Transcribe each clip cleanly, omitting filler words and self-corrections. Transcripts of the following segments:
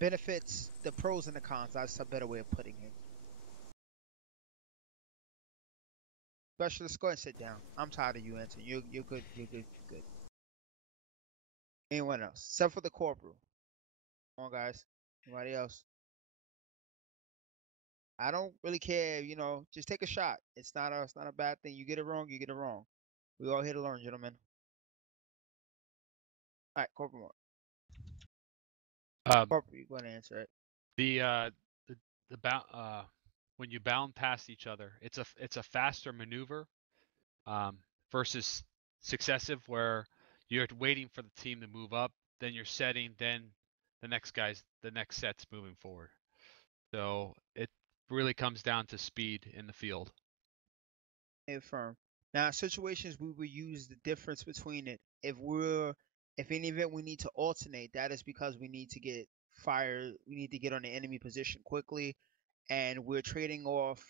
benefits, the pros and the cons. That's a better way of putting it. Specialist, go ahead and sit down. I'm tired of you answering. You're good. You're good. You're good. Anyone else? Except for the corporal. Come on, guys. Anybody else? I don't really care. Just take a shot. It's not a bad thing. You get it wrong, you get it wrong. We all here to learn, gentlemen. All right, corporal. Um, Corporal, you go ahead and answer it. the when you bound past each other, it's a faster maneuver versus successive, where you're waiting for the team to move up, then you're setting, then the next set's moving forward. So it really comes down to speed in the field. Affirm. Now, situations we will use the difference between it. If in any event we need to alternate, that is because we need to get fire. We need to get on the enemy position quickly, and we're trading off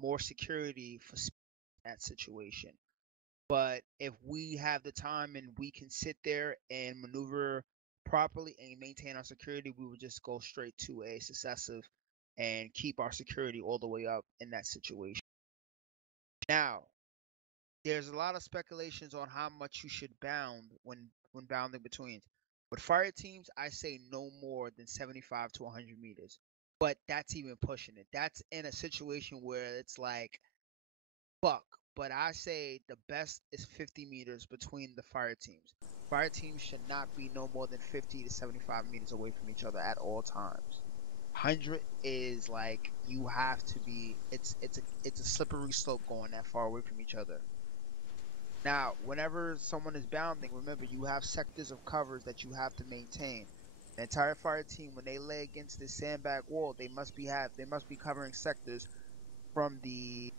more security for that situation. But if we have the time and we can sit there and maneuver properly and maintain our security, we would just go straight to a successive and keep our security all the way up in that situation. Now, there's a lot of speculations on how much you should bound when bounding between. With fire teams, I say no more than 75 to 100 meters. But that's even pushing it. That's in a situation where it's like, fuck. But I say the best is 50 meters between the fire teams. Fire teams should not be no more than 50 to 75 meters away from each other at all times. 100 is like you have to be. It's a slippery slope going that far away from each other. Now, whenever someone is bounding, remember you have sectors of covers that you have to maintain. The entire fire team, when they lay against this sandbag wall, they must be covering sectors from the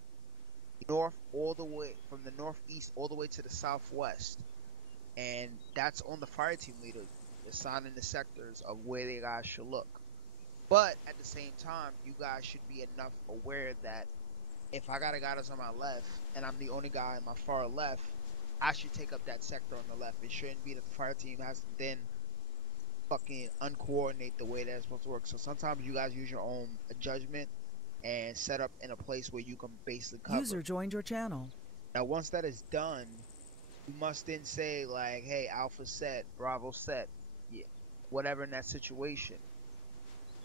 northeast all the way to the southwest, and that's on the fire team leader assigning the sectors of where they guys should look. But at the same time, you guys should be enough aware that if I got a guy that's on my left and I'm the only guy on my far left, I should take up that sector on the left. It shouldn't be that the fire team has to then fucking uncoordinate the way that's supposed to work. So sometimes you guys use your own judgment and set up in a place where you can basically cover. User joined your channel. Now, once that is done, you must then say, like, hey, Alpha set, Bravo set, yeah, whatever in that situation.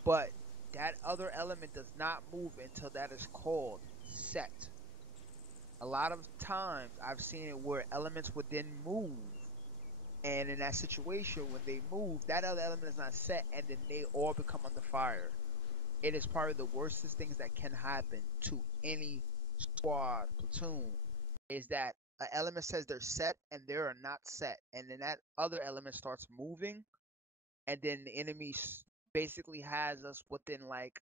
But that other element does not move until that is called set. A lot of times I've seen it where elements would then move, and in that situation, when they move, that other element is not set, and then they all become under fire. It is probably the worstest things that can happen to any squad, platoon, is that an element says they're set and they are not set, and then that other element starts moving, and then the enemy basically has us within like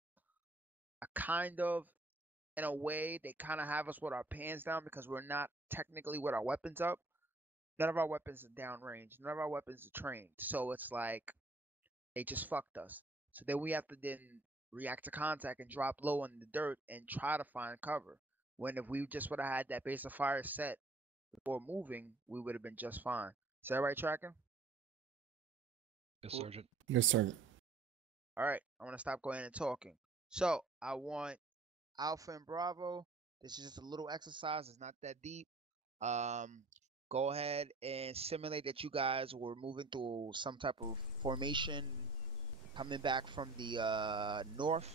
a kind of, in a way, they kind of have us with our pants down because we're not technically with our weapons up. None of our weapons are downrange. None of our weapons are trained. So it's like they just fucked us. So then we have to then react to contact and drop low in the dirt and try to find cover. When if we just would have had that base of fire set before moving, we would have been just fine. Is that right, tracking? Yes, Sergeant. Yes, Sergeant. All right, I want to stop going and talking. So I want Alpha and Bravo. This is just a little exercise. It's not that deep. Go ahead and simulate that you guys were moving through some type of formation, coming back from the north,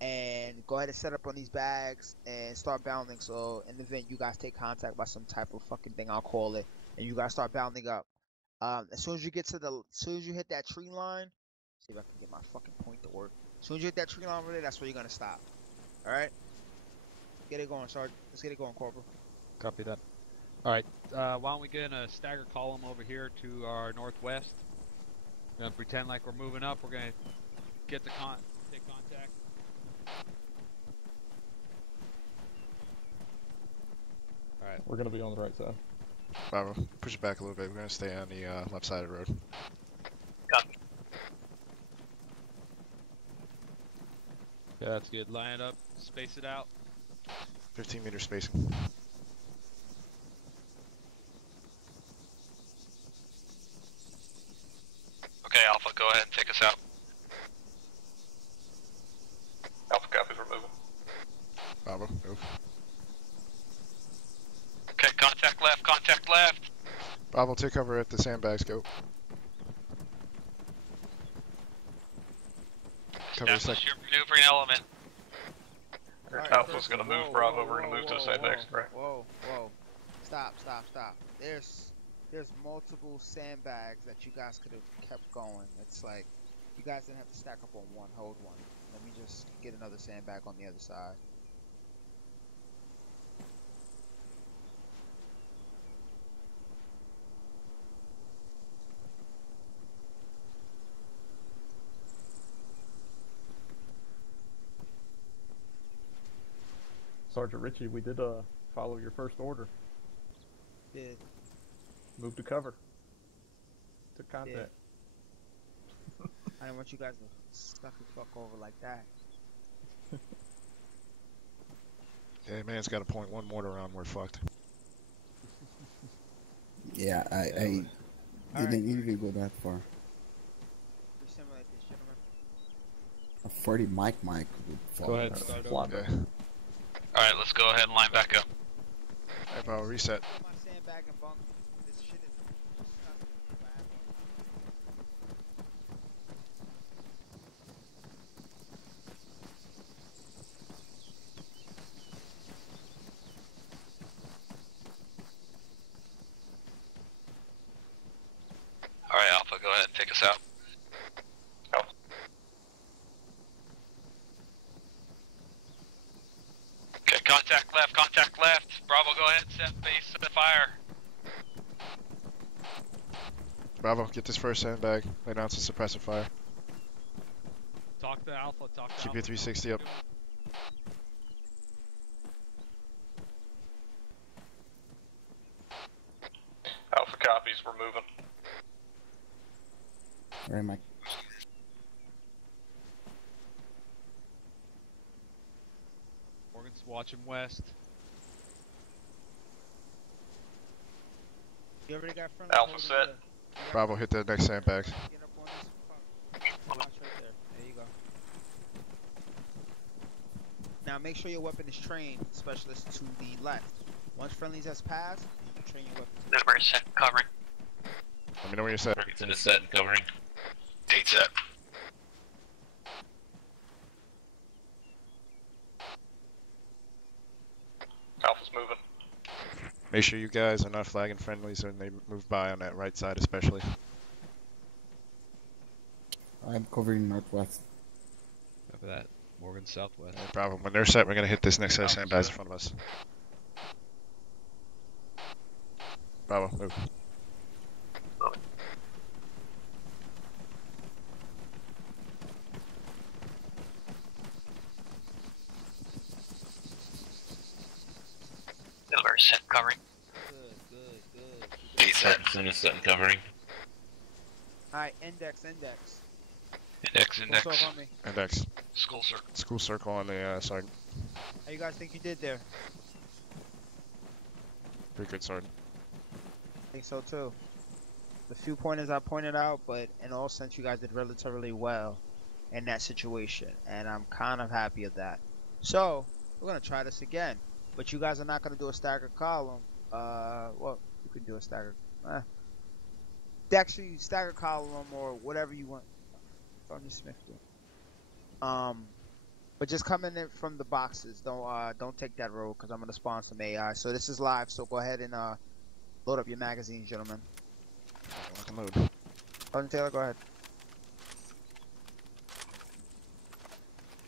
and go ahead and set up on these bags and start bounding. So in the event you guys take contact by some type of fucking thing, I'll call it, and you guys start bounding up. As soon as you hit that tree line, see if I can get my fucking point to work. As soon as you hit that tree line over there, that's where you're gonna stop. All right, get it going, Sergeant. Let's get it going, Corporal. Copy that. All right, why don't we get in a stagger column over here to our northwest? We're gonna pretend like we're moving up. We're gonna get take contact. All right. We're gonna be on the right side. Bravo, push it back a little bit. We're gonna stay on the left side of the road. Copy. Yeah, that's good. Line it up, space it out. 15-meter spacing. Okay, Alpha, go ahead and take us out. contact left. Bravo, take cover at the sandbags. Go. Cover the Establish sec. your maneuvering element. Alright, Alpha's first- gonna move whoa, Bravo. whoa, We're gonna whoa, move to the whoa, sandbags, whoa, right? Whoa. Stop. There's multiple sandbags that you guys could have kept going. It's like you guys didn't have to stack up on one, hold one. Let me just get another sandbag on the other side. Sergeant Ritchie, we did follow your first order. Did Move to cover. Took contact. I didn't want you guys to stuff the fuck over like that. Yeah, man's got a .1 mortar round. We're fucked. Yeah, I Alright. didn't even go that far. We simulate this, gentlemen. A 40 mic would fall. Go ahead. Uh, Start flop over. it. Yeah. Alright, let's go ahead and line back up. Hey, Bravo, reset. Put my sandbag and bunk. This shit is disgusting. What happened? Alright, Alpha, go ahead and take us out. Okay, contact left. Bravo, go ahead, set base, set fire. Bravo, get this first sandbag. Lay down some suppressive fire. Talk to Alpha. Talk to Keep Alpha. your 360 up. Alpha copies, we're moving. Very mic. Morgan's watching west. You already got front Alpha hold set. of the- Bravo, hit the next sandbags. Get up on this fuck. Watch right there. There you go. Now make sure your weapon is trained, specialist to the left. Once friendlies has passed, you can train your weapon. Number set, covering. Let me know when you're set. Target's in a set and covering. Date set. Alpha's moving. Make sure you guys are not flagging friendlies when they move by on that right side, especially. I'm covering northwest. After that, Morgan southwest. Hey, Bravo, when they're set, we're gonna hit this next set of sandbags in front of us. Bravo, move. Number set, covering. Good. Date set, in a set and covering. Alright, index. Index. Full circle on me. Index. School circle. School circle on the sergeant. How you guys think you did there? Pretty good, sergeant. I think so too. The few pointers I pointed out, but in all sense, you guys did relatively well in that situation, and I'm kind of happy of that. So we're gonna try this again, but you guys are not gonna do a staggered column. Well, you could do a staggered. Actually, staggered column or whatever you want. Sergeant Smith do. But just coming in from the boxes. Don't take that road because I'm gonna spawn some AI. So this is live. So go ahead and load up your magazines, gentlemen. Lock and load. Sergeant Taylor, go ahead.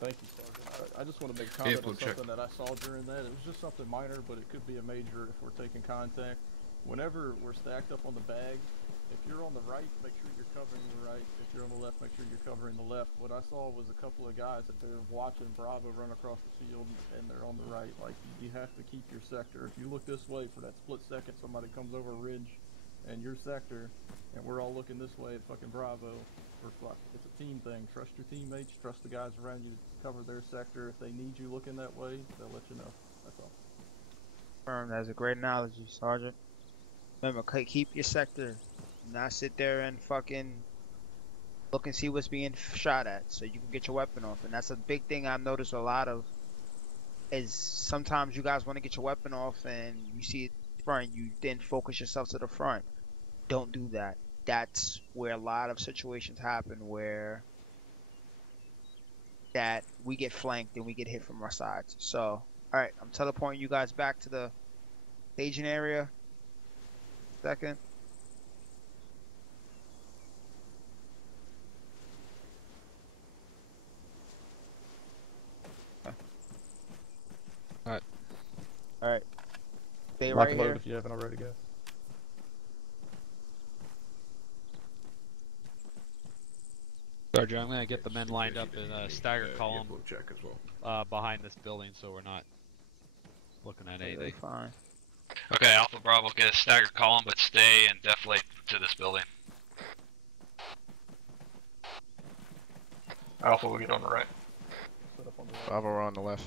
Thank you, Sergeant. I just want to make a comment on something that I saw during that. It was just something minor, but it could be a major if we're taking contact. Whenever we're stacked up on the bag, if you're on the right, make sure you're covering the right. If you're on the left, make sure you're covering the left. What I saw was a couple of guys that they're watching Bravo run across the field, and they're on the right. Like, you have to keep your sector. If you look this way for that split second, somebody comes over a ridge and your sector, and we're all looking this way at fucking Bravo, we're fucked. It's a team thing. Trust your teammates. Trust the guys around you to cover their sector. If they need you looking that way, they'll let you know. That's all. That's a great analogy, Sergeant. Remember, keep your sector. Not sit there and fucking look and see what's being shot at, so you can get your weapon off. And that's a big thing I've noticed a lot of. Is sometimes you guys want to get your weapon off, and you see front, you then focus yourself to the front. Don't do that. That's where a lot of situations happen where that we get flanked and we get hit from our sides. So, all right, I'm teleporting you guys back to the staging area. Second. Alright. Alright. Stay Lock right and load here. if you haven't already, guys. Sergeant, I'm gonna get the men lined up in a staggered column check as well. behind this building, so we're not looking at anything. Fine. Okay, Alpha Bravo, get a staggered column, but stay and deflate to this building. Alpha will get on the right. Set up on the right. Bravo, we're on the left.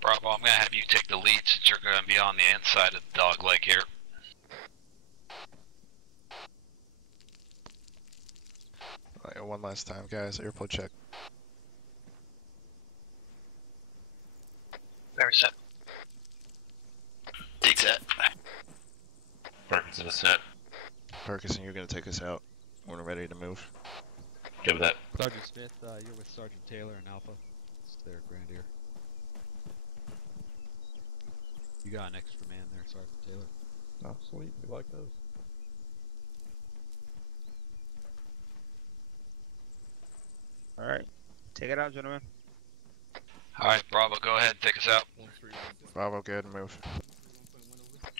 Bravo, I'm gonna have you take the lead since you're gonna be on the inside of the dog leg here. Alright, one last time, guys. Airport check. Very set. Take set. Perkins in a set. Perkins, you're gonna take us out when we're ready to move. Give that. Sergeant Smith, you're with Sergeant Taylor and Alpha. It's their Grenadier. You got an extra man there, Sergeant Taylor. Oh, sweet. We like those. Alright. Take it out, gentlemen. Alright, Bravo, go ahead and take us out. Bravo, go ahead and move.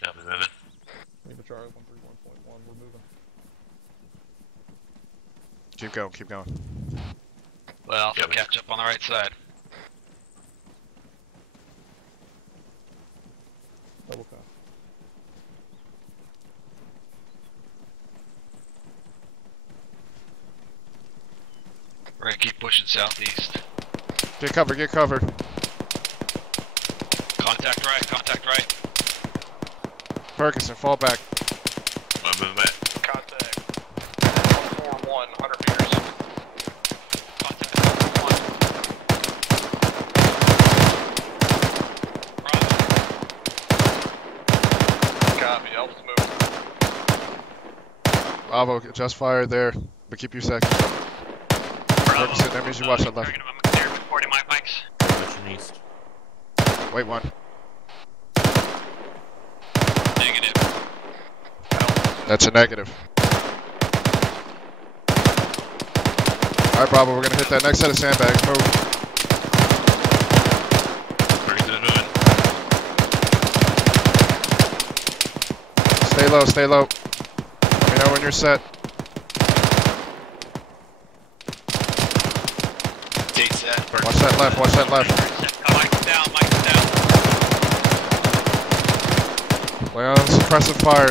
Yeah, we're moving. Lima Charlie 131.1, we're moving. Keep going, keep going. Well, Alpha, catch up on the right side. Double con. We're gonna keep pushing southeast. Get cover, get cover. Contact right, contact right. Ferguson, fall back. Movement. Contact. 141, 100 meters. Contact 1. Bravo. Copy, Alpha's moving. Bravo, just fire there, but keep your second. Ferguson, that means you watch that left. I'm clear with 40 mics. Pushing east. Wait one. Negative. That's a negative. Alright, Bravo, we're gonna hit that next set of sandbags. Move. Ferguson moving. Stay low, stay low. Let me know when you're set. Gate set. Watch that left, watch that left. Mike's down, Mike's down. Lay on suppressive fire.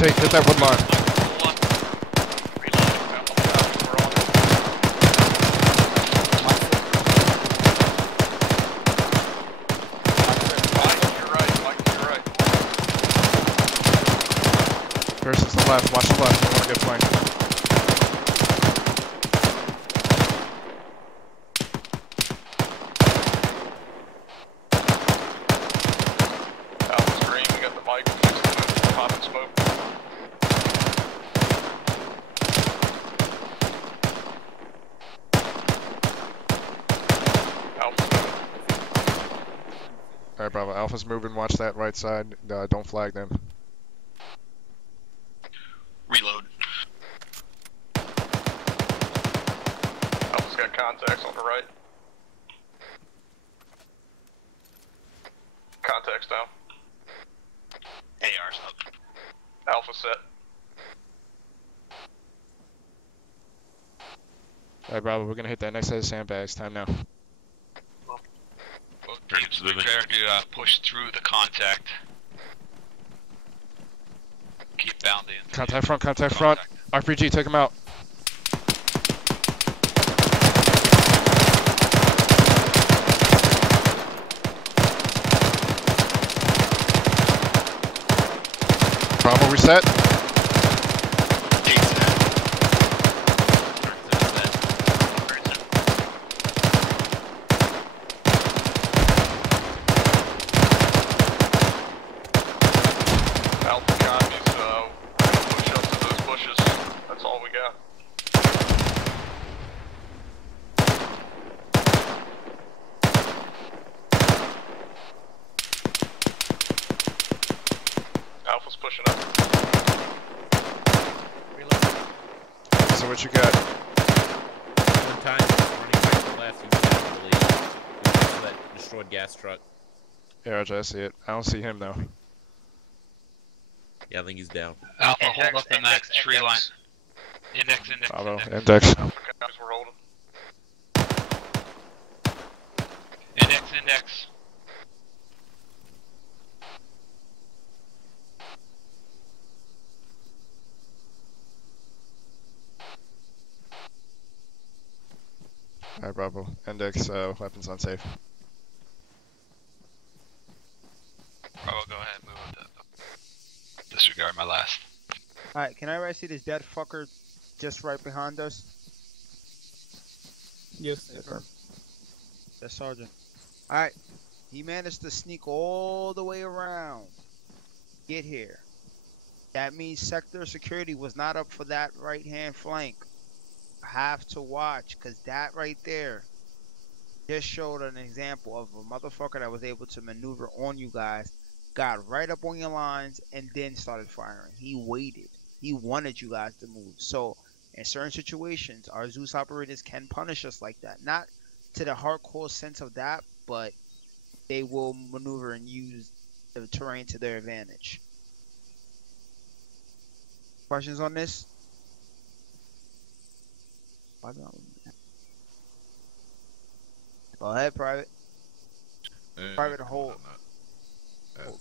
Hit that wood line. Person's the left, watch the left, you want to get flanked. Alpha's green, we got the mic. Popping smoke. Alpha's moving. Alright, Bravo, Alpha's moving, watch that right side. Don't flag them. Reload. Alpha's got contacts on the right. Contacts down. AR's up. Alpha set. Alright, Bravo, we're gonna hit that next set of sandbags. Time now. Prepare to push through the contact. Keep bounding. Contact front, contact front. RPG, take him out. Bravo reset. Alpha copies, push up to those bushes. That's all we got. Alpha's pushing up. So what you got? One time, running back to the left, you can believe that destroyed gas truck. Yeah, Roger, I see it. I don't see him though. Yeah, I think he's down. Alpha, hold up in that tree line. Index. Bravo, index. Alpha copies, we're holding. Index. Alright, Bravo. Index, weapons unsafe. Bravo, go ahead, move up to disregard my last. Alright, can everybody see this dead fucker just right behind us? Yes, sir. That's Sergeant. Alright, he managed to sneak all the way around. Get here. That means sector security was not up for that right-hand flank. Have to watch, because that right there just showed an example of a motherfucker that was able to maneuver on you guys, got right up on your lines, and then started firing. He waited. He wanted you guys to move. So in certain situations, our Zeus operators can punish us like that. Not to the hardcore sense of that, but they will maneuver and use the terrain to their advantage. Questions on this? Go ahead, Private. Private, hold.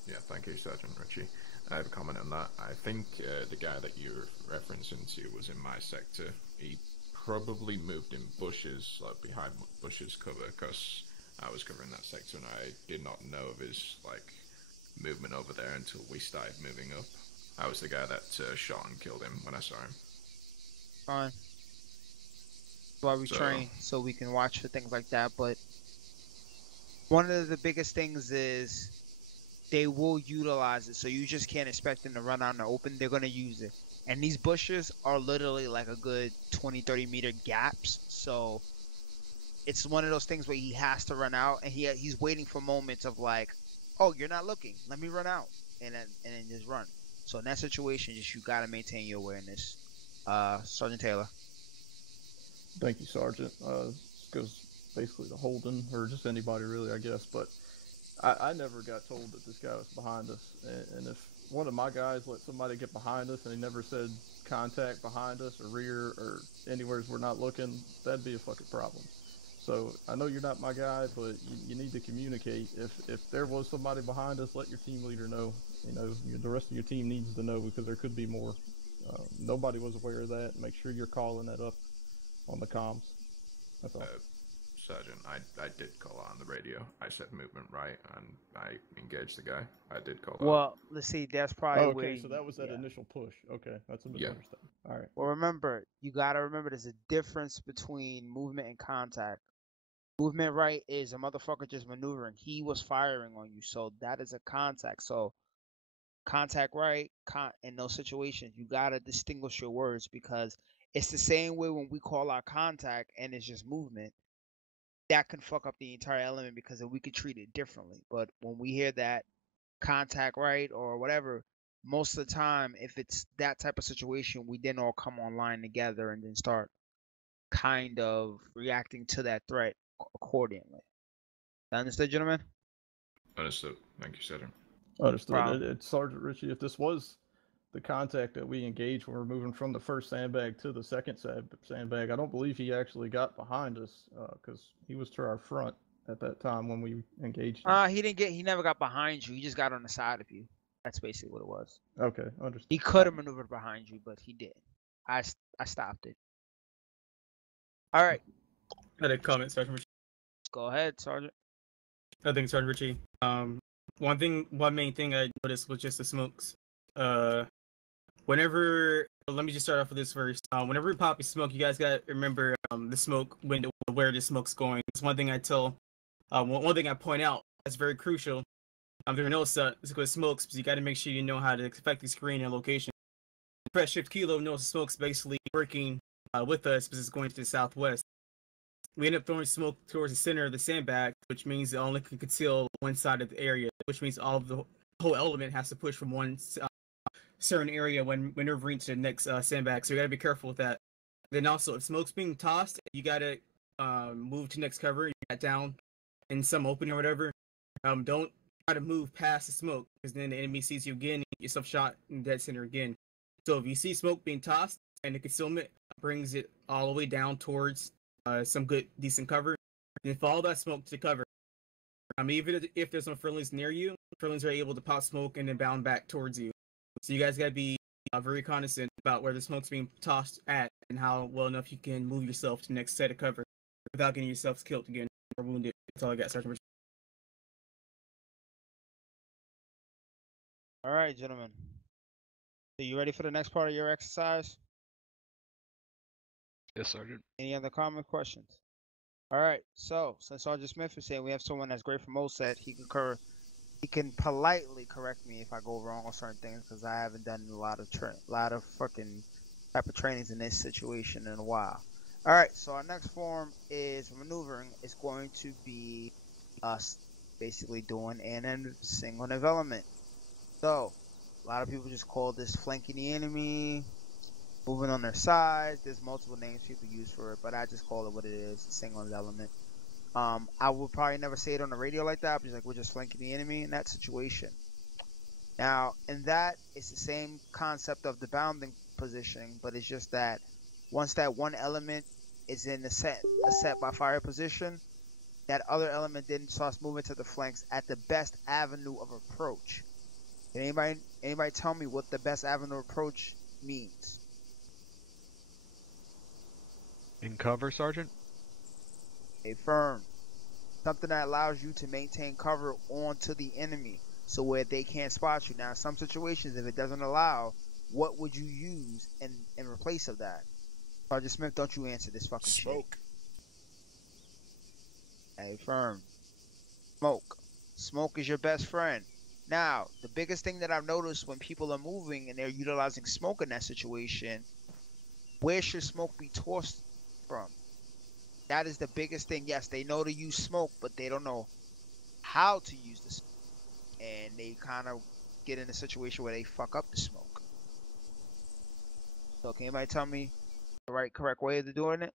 Yeah, thank you, Sergeant Ritchie. I have a comment on that. I think the guy that you're referencing to was in my sector. He probably moved in bushes, like behind bushes cover, because I was covering that sector and I did not know of his movement over there until we started moving up. I was the guy that shot and killed him when I saw him. Fine. That's why we train, so we can watch for things like that. But one of the biggest things is they will utilize it, so you just can't expect them to run out in the open. They're going to use it. And these bushes are literally like a good 20-30 meter gaps, so it's one of those things where he has to run out, and he's waiting for moments of like, oh, you're not looking, let me run out, and then just run. So in that situation, just you got to maintain your awareness. Sergeant Taylor. Thank you, Sergeant. This goes basically to Holden, or just anybody really, I guess, but I never got told that this guy was behind us, and if one of my guys let somebody get behind us and he never said contact behind us or rear or anywhere we're not looking, that'd be a fucking problem. So I know you're not my guy, but you need to communicate. If there was somebody behind us, let your team leader know. You know, the rest of your team needs to know, because there could be more. Nobody was aware of that. Make sure you're calling that up on the comms. That's all. Sergeant, I did call on the radio. I said movement right, and I engaged the guy. I did call that. Well, let's see. That's probably okay, so that was that initial push. Okay, that's a misunderstanding. All right. Well, remember, you got to remember there's a difference between movement and contact. Movement right is a motherfucker just maneuvering. He was firing on you, so that is a contact. So contact right, in those situations, you got to distinguish your words, because it's the same way when we call our contact and it's just movement. That can fuck up the entire element, because we could treat it differently. But when we hear that contact right or whatever, most of the time, if it's that type of situation, we then all come online together and then start kind of reacting to that threat accordingly. Understood, gentlemen? Understood. Thank you, Sergeant. Understood. Sergeant Ritchie, if this was the contact that we engaged when we're moving from the first sandbag to the second sandbag, I don't believe he actually got behind us, because he was to our front at that time when we engaged him. He never got behind you. He just got on the side of you. That's basically what it was. Okay, understood. He could have maneuvered behind you, but he didn't. I stopped it. All right. I had a comment, Sergeant Ritchie. Go ahead, Sergeant. I think Sergeant Ritchie. One main thing I noticed was just the smokes. whenever let me just start off with this first. Whenever you pop your smoke, you guys gotta remember the smoke window, where the smoke's going. It's one thing I tell. One thing I point out that's very crucial. There no because smokes, because you got to make sure you know how to effectively screen your location. Press Shift Kilo knows the smoke's basically working with us because it's going to the southwest. We end up throwing smoke towards the center of the sandbag, which means it only can conceal one side of the area, which means all of the whole element has to push from one certain area when maneuvering to the next sandbag. So you got to be careful with that. Then also, if smoke's being tossed, you got to move to next cover. You got down in some opening or whatever. Don't try to move past the smoke because then the enemy sees you again, and you get yourself shot in dead center again. So if you see smoke being tossed and the concealment brings it all the way down towards some good, decent cover, then follow that smoke to cover. Even if there's no friendlies near you, friendlies are able to pop smoke and then bound back towards you. So you guys gotta be very cognizant about where the smoke's being tossed at and how well enough you can move yourself to the next set of cover without getting yourself killed again or wounded. That's all I got, Sergeant. All right, gentlemen. So you ready for the next part of your exercise? Yes, Sergeant. Any other common questions? All right. So since Sergeant Smith is saying we have someone that's great from OSET, he can politely correct me if I go wrong on certain things because I haven't done a lot of fucking type of trainings in this situation in a while. All right. So our next form is maneuvering. It's going to be us basically doing an single development. So a lot of people just call this flanking the enemy, moving on their sides. There's multiple names people use for it, but I just call it what it is, a single element. I would probably never say it on the radio like that, but we're just flanking the enemy in that situation. Now, in that, it's the same concept of the bounding positioning, but it's just that once that one element is in a set by fire position, that other element then starts moving to the flanks at the best avenue of approach. Can anybody tell me what the best avenue of approach means? In cover, Sergeant? A firm. Something that allows you to maintain cover onto the enemy so where they can't spot you. Now, in some situations, if it doesn't allow, what would you use in replace of that? Sergeant Smith, don't you answer this fucking Smoke. Shit. A firm. Smoke. Smoke is your best friend. Now, the biggest thing that I've noticed when people are moving and they're utilizing smoke in that situation, where should smoke be tossed from? That is the biggest thing. Yes, they know to use smoke, but they don't know how to use the smoke. And they kind of get in a situation where they fuck up the smoke. So can anybody tell me the correct way of doing it?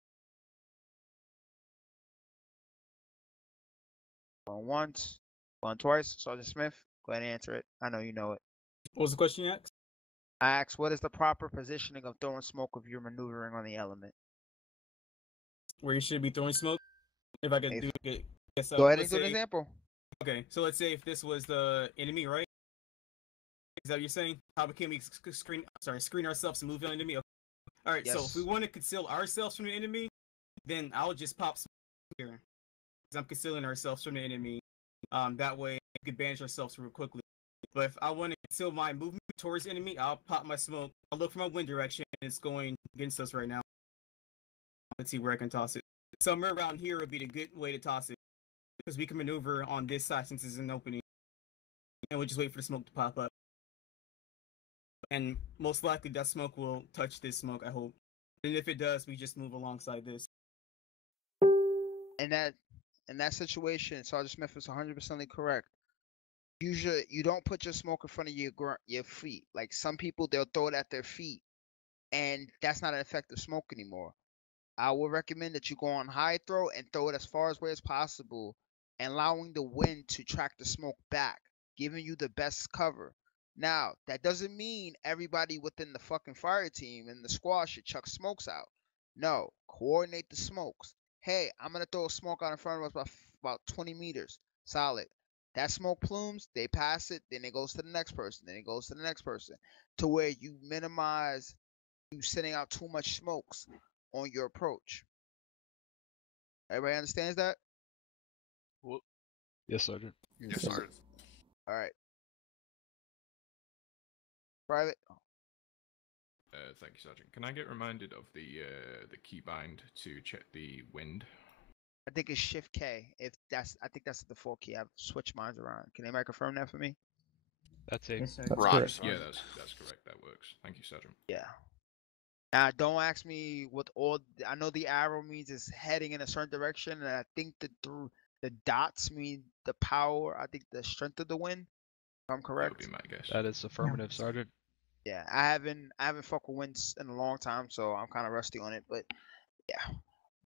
Going once, going twice. Sergeant Smith, go ahead and answer it. I know you know it. What was the question you asked? I asked, what is the proper positioning of throwing smoke if you're maneuvering on the element? Where you should be throwing smoke? If I could Go ahead and do an example. Okay, so let's say if this was the enemy, right? Is that what you're saying? How can we screen ourselves and move on the enemy? Okay. All right, Yes. so if we want to conceal ourselves from the enemy, then I'll just pop smoke here. Because I'm concealing ourselves from the enemy. That way we can banish ourselves real quickly. But if I want to conceal my movement towards the enemy, I'll pop my smoke. I'll look for my wind direction, and it's going against us right now. Let's see where I can toss it. Somewhere around here would be the good way to toss it. Because we can maneuver on this side since it's an opening. And we'll just wait for the smoke to pop up. And most likely that smoke will touch this smoke, I hope. And if it does, we just move alongside this. In that situation, Sergeant Smith is 100% correct. Usually, you don't put your smoke in front of your feet. Like some people, they'll throw it at their feet, and that's not an effective smoke anymore. I would recommend that you go on high throw and throw it as far away as possible, and allowing the wind to track the smoke back, giving you the best cover. Now, that doesn't mean everybody within the fucking fire team and the squad should chuck smokes out. No, coordinate the smokes. Hey, I'm gonna throw a smoke out in front of us about 20 meters. Solid. That smoke plumes, they pass it, then it goes to the next person, then it goes to the next person, to where you minimize you sending out too much smokes on your approach. Everybody understands that? Yes, Sergeant. Yes, sir. All right. Private. Thank you, Sergeant. Can I get reminded of the keybind to check the wind? I think it's Shift K. I think that's the default key. I've switched mine around. Can anybody confirm that for me? That's a Yes, sir. Correct. Yeah, that's correct. That works. Thank you, Sergeant. Yeah. Now, don't ask me what all. I know the arrow means it's heading in a certain direction, and I think the dots mean the power. I think the strength of the wind. If I'm That would correct. be my guess. that is affirmative, Sergeant. Yeah, I haven't fucked with winds in a long time, so I'm kind of rusty on it. But yeah.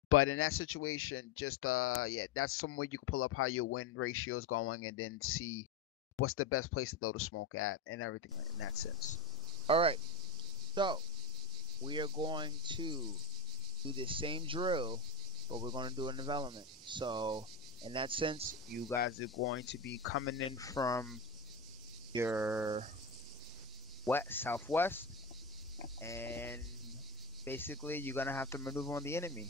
But in that situation, just yeah, that's some way you can pull up how your wind ratio is going, and then see what's the best place to throw the smoke at, and everything in that sense. All right. So we are going to do the same drill, but we're going to do a development. So in that sense, you guys are going to be coming in from your southwest, and basically you're going to have to maneuver on the enemy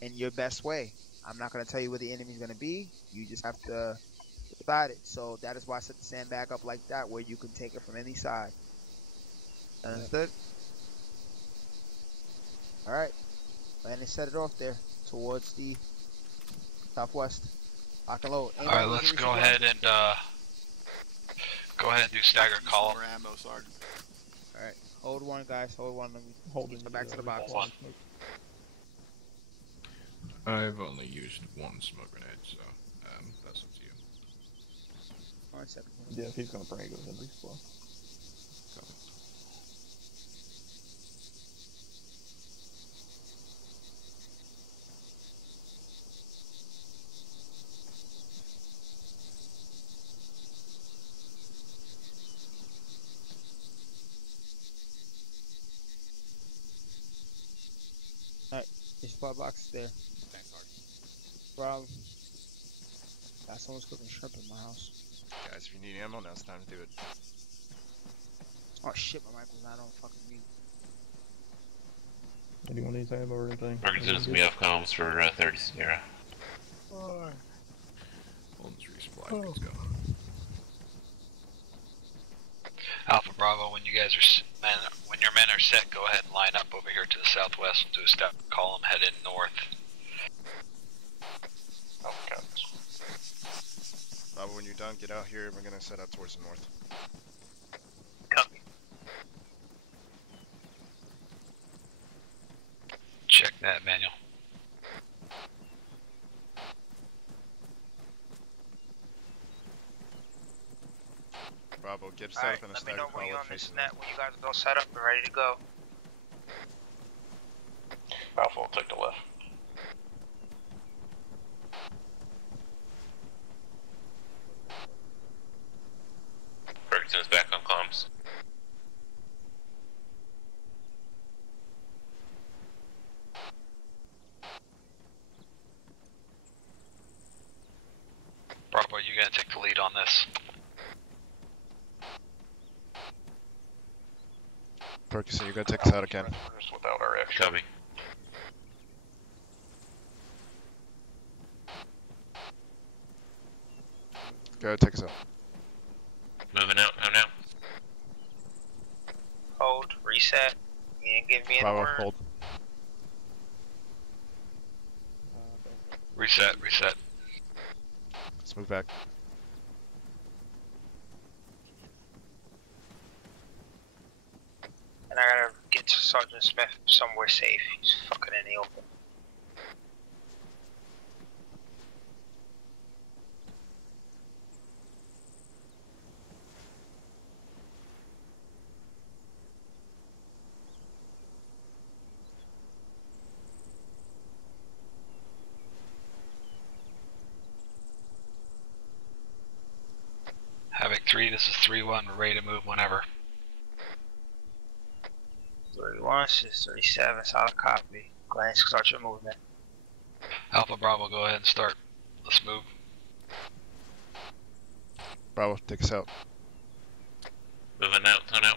in your best way. I'm not going to tell you where the enemy's going to be. You just have to decide it. So that is why I set the sandbag up like that, where you can take it from any side. Understood? All right. And they set it off there towards the southwest. Lock and load. All right, let's go ahead and do stagger column. More ammo, Sergeant. All right. Hold one, guys. Hold one. Let me get back to the box. Hold on. I've only used one smoke grenade, so that's up to you. 1 second. Yeah, if he's gonna bring it, go ahead and respawn. Copy. All right. There's your box there. Thanks, Sergeant. Problem. Someone's cooking shrimp in my house. Guys, if you need ammo, now it's time to do it. Oh shit, my mic was not on fucking mute. Anyone needs ammo or anything? Representatives, we have comms for 30 Sierra. Holdings resupply. Let's go. Alpha Bravo, when you guys are when your men are set, go ahead and line up over here to the southwest. We'll do a step column headed north. Oh, God. Baba, when you're done, get out here. We're gonna set up towards the north. Copy. Check that, Manuel. Bravo, get set up in a stagger column facing north. when you guys are all set up and ready to go. Alpha will take the left. Ferguson's back on comms. Bravo, you gonna take the lead on this? Perkison, you gotta take us out again. Just without our extra. Copy. Go ahead, take us out. Moving out now. Hold, reset. You didn't give me any Bravo, word. hold. Reset. Let's move back. And I gotta get to Sergeant Smith somewhere safe. He's fucking in the open. Havoc 3, this is 3-1, we're ready to move whenever. 31, 37, solid copy. Glance, start your movement. Alpha Bravo, go ahead and start. Let's move. Bravo, take us out. Moving out now.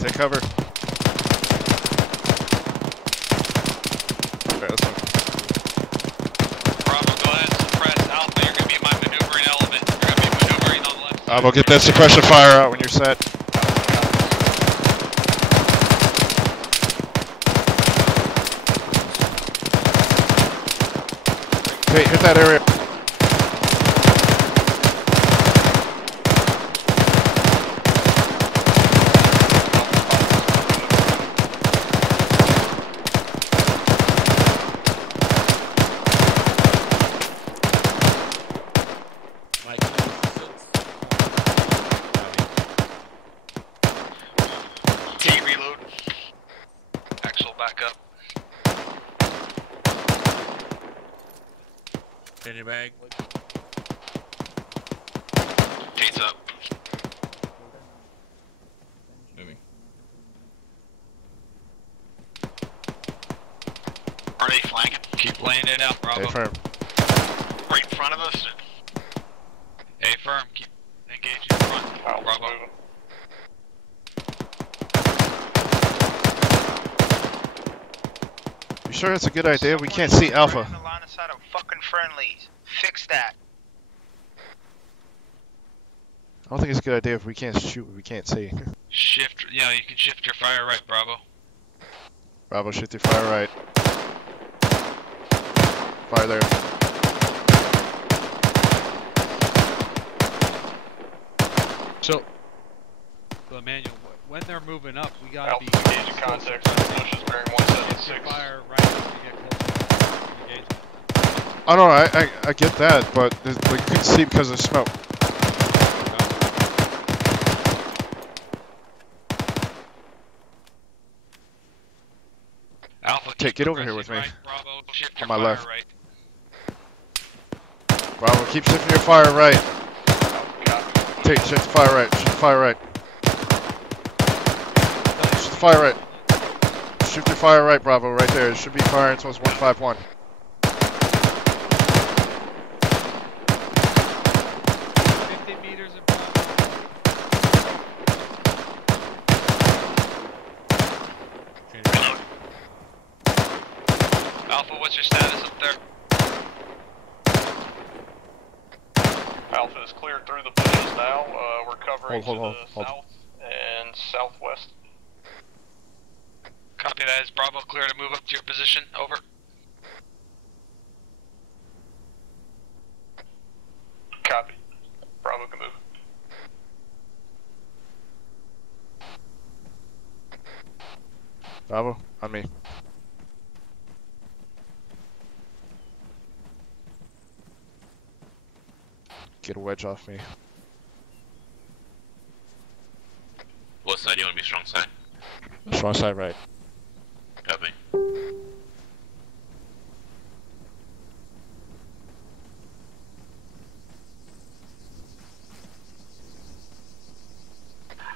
Take cover. Okay, let's go. Bravo, go ahead and suppress. Alpha, you're going to be my maneuvering element. You're going to be maneuvering on the left side. We'll get that suppression fire out when you're set. Okay, hit that area. T reload. Axel back up. In your bag. T's up. Moving. Are they flanking? Keep laying it out, Bravo. Stay firm. Right in front of us. A firm, keep engaging in front. Bravo. You sure it's a good idea? We can't see Alpha. The line of sight of fucking friendlies. Fix that. I don't think it's a good idea if we can't shoot what we can't see. Shift, yeah, you can shift your fire right, Bravo. Bravo, shift your fire right. Fire there. So, Emmanuel, when they're moving up, we gotta Alpha be engaging contact. Bushes bearing Shift 176. your fire right as we get closer to engagement. Oh no, I get that, but like, you can see because of smoke. Alpha, Take, keep get over here with me. right, Bravo, shift your On my fire left. right. Bravo, keep shifting your fire right. Take, shift the fire right. Shift the fire right. Shift the fire right. Shift your fire right, Bravo, right there. It should be firing towards 151. 50 meters in Alpha, what's your status up there? Alpha is cleared through the bushes now. We're covering Hold. to the south and southwest. Copy that. Is Bravo clear to move up to your position? Over. Copy. Bravo can move. Bravo, on me. Get a wedge off me. What side do you want to be? Strong side? Strong side right. Copy.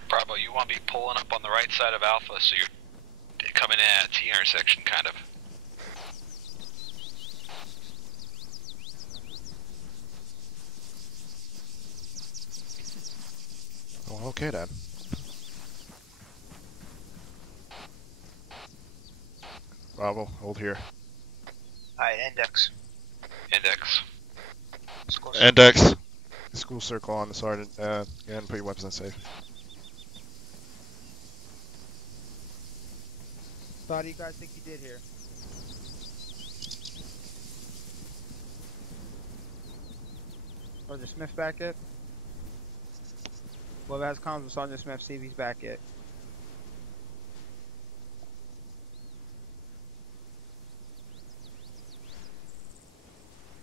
Bravo, you want to be pulling up on the right side of Alpha, so you're coming in at a T intersection, kind of. Well, okay then. Bravo, hold here. Alright, index. Index. Index. School circle on the sergeant. And put your weapons on safe. So how do you guys think you did here? Sergeant Smith back yet? Whoever has comms with Sergeant Smith, see if he's back yet.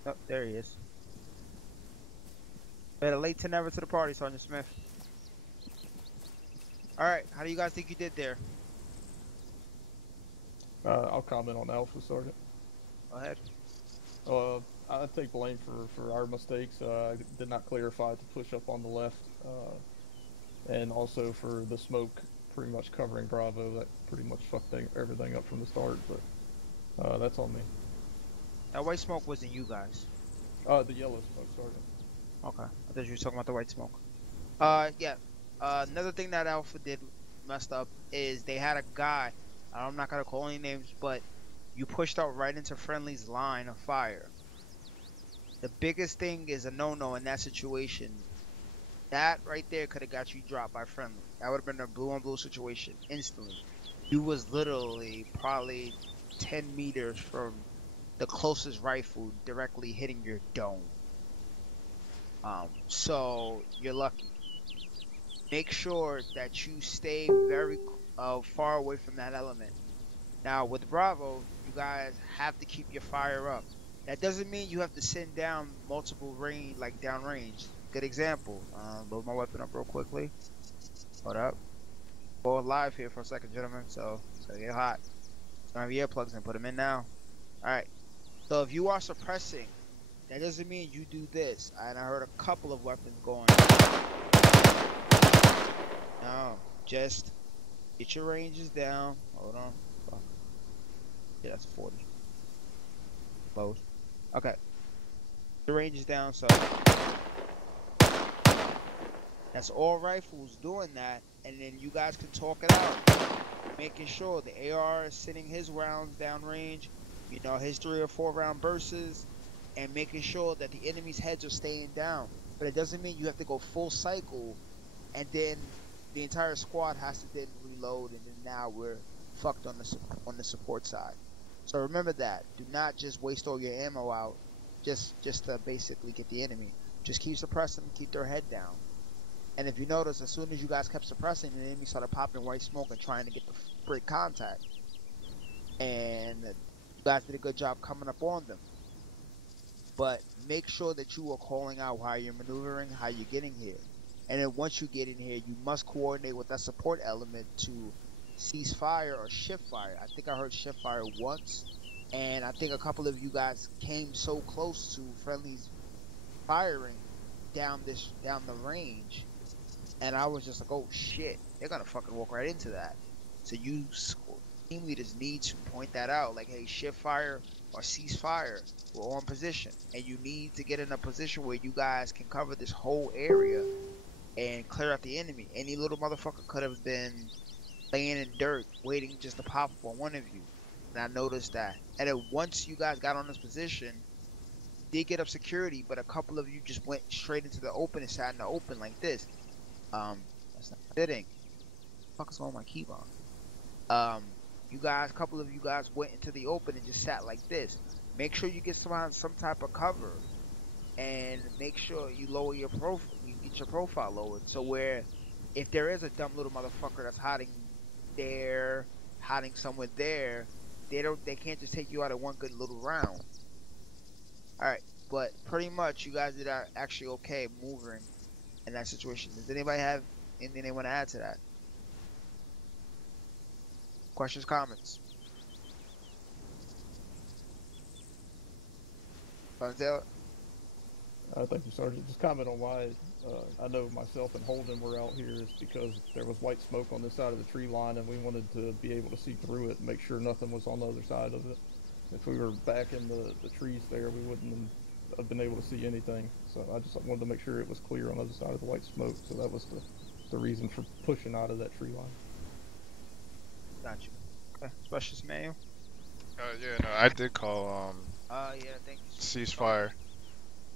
Oh, there he is. Better late to never to the party, Sergeant Smith. Alright, how do you guys think you did there? I'll comment on Alpha, Sergeant. Go ahead. I take blame for our mistakes. I did not clarify to push up on the left, and also for the smoke pretty much covering Bravo. That pretty much fucked everything up from the start, but that's on me. That white smoke wasn't you guys. The yellow smoke, Sergeant. Okay, I thought you were talking about the white smoke. Yeah. Another thing that Alpha did messed up is they had a guy. I'm not gonna call any names, but you pushed out right into friendly's line of fire. The biggest thing is a no-no in that situation. That right there could have got you dropped by friendly. That would have been a blue on blue situation instantly. You was literally probably 10 meters from the closest rifle directly hitting your dome. So you're lucky. Make sure that you stay very far away from that element. Now with Bravo, you guys have to keep your fire up. That doesn't mean you have to send down multiple range, like down range. Good example. Load my weapon up real quickly. Hold up. Go live here for a second, gentlemen. So it's gonna get hot. Turn your earplugs and put them in now. All right. So if you are suppressing, that doesn't mean you do this. And I heard a couple of weapons going. No, just get your ranges down. Hold on. Yeah, that's 40. Both. Okay. The range is down, so that's all rifles doing that, and then you guys can talk it out, making sure the AR is sending his rounds down range, you know, his 3 or 4 round bursts, and making sure that the enemy's heads are staying down. But it doesn't mean you have to go full cycle, and then the entire squad has to then reload, and then now we're fucked on the support side. So remember that. Do not just waste all your ammo out just to basically get the enemy. Just keep suppressing, keep their head down. And if you notice, as soon as you guys kept suppressing, the enemy started popping white smoke and trying to get the break contact. And you guys did a good job coming up on them. But make sure that you are calling out how you're maneuvering, how you're getting here. And then once you get in here, you must coordinate with that support element to cease fire or shift fire. I think I heard shift fire once, and I think a couple of you guys came so close to friendlies firing down the range, and I was just like, oh shit, they're gonna fucking walk right into that. So you team leaders need to point that out, like, hey, shift fire or cease fire. We're on position, and you need to get in a position where you guys can cover this whole area and clear out the enemy. Any little motherfucker could have been laying in dirt, waiting just to pop up on one of you. And I noticed that. And then once you guys got on this position, did get up security, but a couple of you just went straight into the open and sat in the open like this. That's not fitting. What the fuck is on my keyboard? A couple of you guys went into the open and just sat like this. Make sure you get some type of cover, and make sure you lower your profile. You get your profile lowered, so where if there is a dumb little motherfucker that's hiding there, hiding somewhere there, they can't just take you out of one good little round. All right, but pretty much you guys did actually okay moving in that situation. Does anybody have anything they want to add to that? Questions, comments? Taylor? Thank you, Sergeant. Just comment on why I know myself and Holden were out here is because there was white smoke on this side of the tree line, and we wanted to be able to see through it and make sure nothing was on the other side of it. If we were back in the trees there, we wouldn't have been able to see anything. So I just wanted to make sure it was clear on the other side of the white smoke. So that was the reason for pushing out of that tree line. Gotcha. Okay. Specialist Manual? Yeah, no, I did call, yeah, thank you. ceasefire.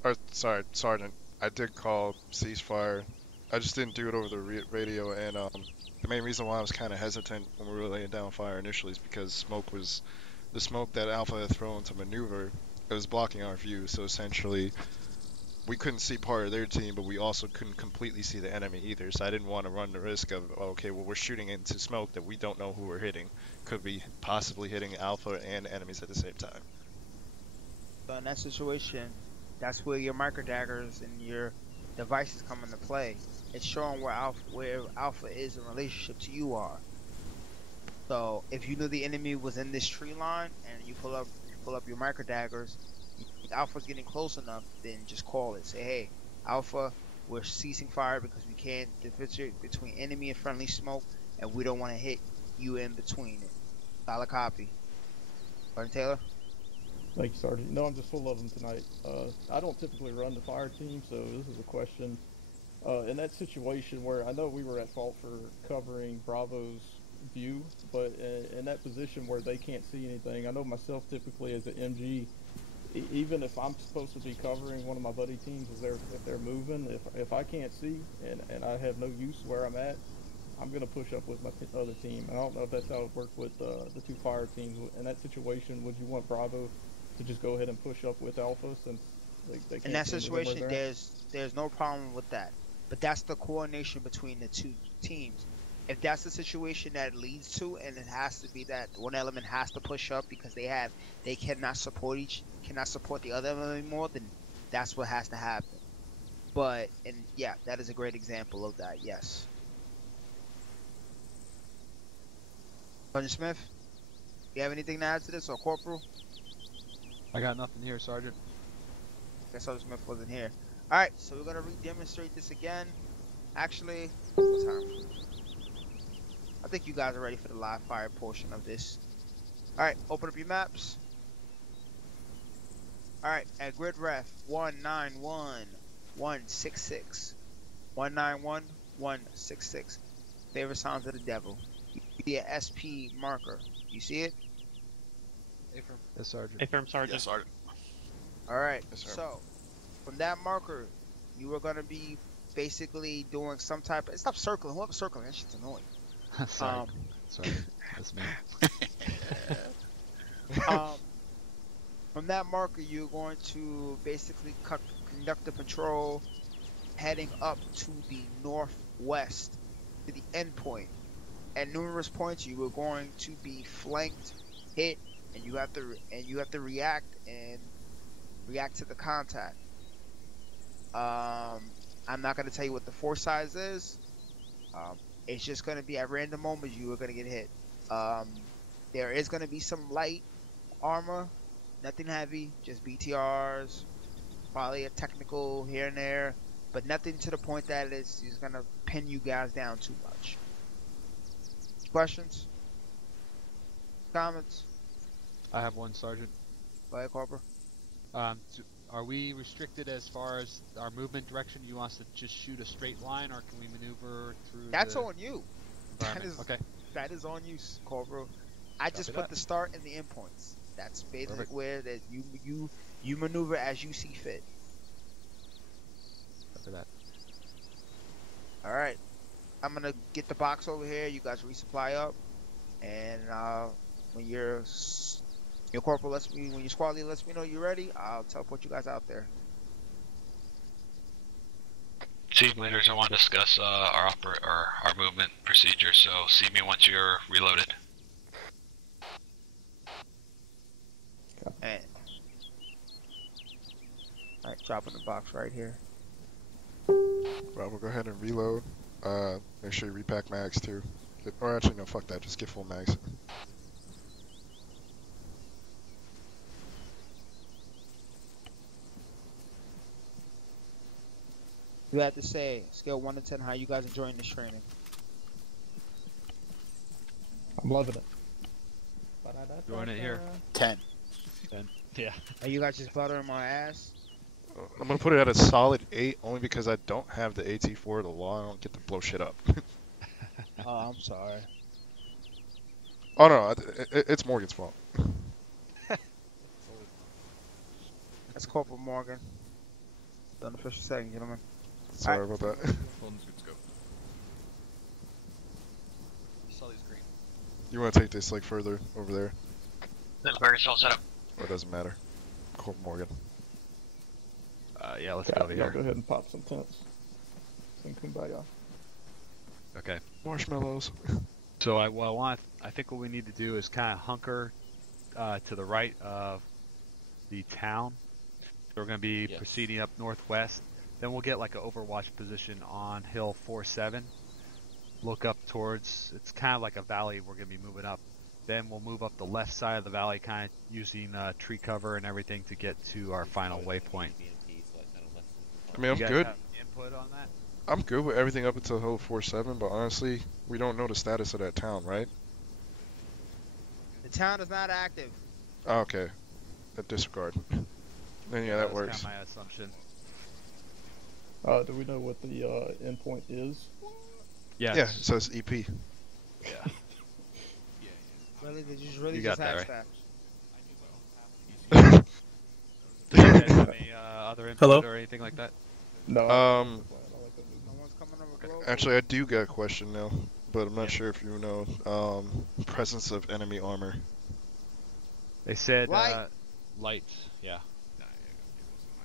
Or, sorry, Sergeant. I did call ceasefire. I just didn't do it over the radio, and, the main reason why I was kind of hesitant when we were laying down fire initially is because the smoke that Alpha had thrown to maneuver, it was blocking our view, so essentially we couldn't see part of their team, but we also couldn't completely see the enemy either, so I didn't want to run the risk of, okay, well, we're shooting into smoke that we don't know who we're hitting. Could be possibly hitting Alpha and enemies at the same time. So in that situation, that's where your micro daggers and your devices come into play. It's showing where Alpha is in relationship to you are. So if you knew the enemy was in this tree line and you pull up your micro daggers, Alpha's getting close enough, then just call it. Say, hey, Alpha, we're ceasing fire because we can't differentiate between enemy and friendly smoke, and we don't want to hit you in between it. Solid copy. Sergeant Taylor? Thank you, Sergeant. No, I'm just full of them tonight. I don't typically run the fire team, so this is a question. In that situation where I know we were at fault for covering Bravo's view, but in that position where they can't see anything, I know myself typically as an MG, even if I'm supposed to be covering one of my buddy teams, if they're moving, if I can't see and I have no use where I'm at, I'm gonna push up with my other team. And I don't know if that's how it worked with the two fire teams. In that situation, would you want Bravo to just go ahead and push up with Alpha since they In can't that see anything where situation, they're at? there's no problem with that. But that's the coordination between the two teams. If that's the situation that it leads to, and it has to be that one element has to push up because they cannot support the other element anymore, then that's what has to happen. But and yeah, that is a great example of that. Yes. Sergeant Smith, you have anything to add to this, or Corporal? I got nothing here, Sergeant. Guess Sergeant Smith wasn't here. All right, so we're gonna re-demonstrate this again. Actually, what time? I think you guys are ready for the live fire portion of this. All right, open up your maps. All right, at grid ref 191166, 191166. Favorite sounds of the devil. The SP marker. You see it? Affirm. Yes, Sergeant. Affirm, Sergeant. Yes, Sergeant. All right. Yes, sir. So, from that marker, you are gonna be basically doing some type of stop circling. Whoever's circling, that shit's annoying. Sorry. Sorry. That's me. From that marker, you're going to basically conduct a patrol heading up to the northwest to the end point. At numerous points, you are going to be flanked, hit, and you have to react to the contact. I'm not going to tell you what the force size is. It's just going to be at random moments you are going to get hit. There is going to be some light armor, nothing heavy, just BTRs, probably a technical here and there, but nothing to the point that is going to pin you guys down too much. Questions? Comments? I have one, Sergeant. Go ahead, Corporal. Are we restricted as far as our movement direction? You want us to just shoot a straight line, or can we maneuver through? That's on you. Okay. That is on you, Corporal. I just put the start and the end points. That's basically where that you maneuver as you see fit. After that. All right. I'm gonna get the box over here. You guys resupply up, and when your corporal when your squad leader lets me know you're ready, I'll teleport you guys out there. Team leaders, I want to discuss our movement procedure. So see me once you're reloaded. And all right, dropping the box right here. Bravo, go ahead and reload. Make sure you repack mags too. Or actually, no, fuck that. Just get full mags. You have to say, scale 1 to 10, how you guys enjoying this training? I'm loving it. Doing it here. 10. 10. Yeah. Are you guys just buttering my ass? I'm gonna put it at a solid 8, only because I don't have the AT4 of the law. I don't get to blow shit up. Oh, I'm sorry. Oh no, it's Morgan's fault. That's Corporal Morgan. The unofficial setting, gentlemen. Sorry about that. Phone's good to go. Sully's green. You want to take this like further over there? This burger's all set up. Or it doesn't matter. Corporal Morgan. Yeah, let's go over here. Go ahead and pop some tents. Sing Kumbaya. Okay. Marshmallows. So I think what we need to do is kind of hunker to the right of the town. So we're going to be proceeding up northwest. Then we'll get like an overwatch position on Hill 47. Look up towards, it's kind of like a valley we're going to be moving up. Then we'll move up the left side of the valley, kind of using tree cover and everything to get to our final waypoint. I mean, I'm you guys good. Have input on that? I'm good with everything up until Hill 47, but honestly, we don't know the status of that town, right? The town is not active. Oh, okay. Disregard. Then yeah, that works. That's kind of my assumption. Do we know what the endpoint is? Yes. Yeah, it says EP. Yeah. Really? Did you really You just got that ask right. that? Do you guys have any other input Hello? or anything like that? No. Um, No one's coming over global. Actually, I do got a question now, but I'm not sure if you know. Presence of enemy armor. They said Light. lights. Yeah.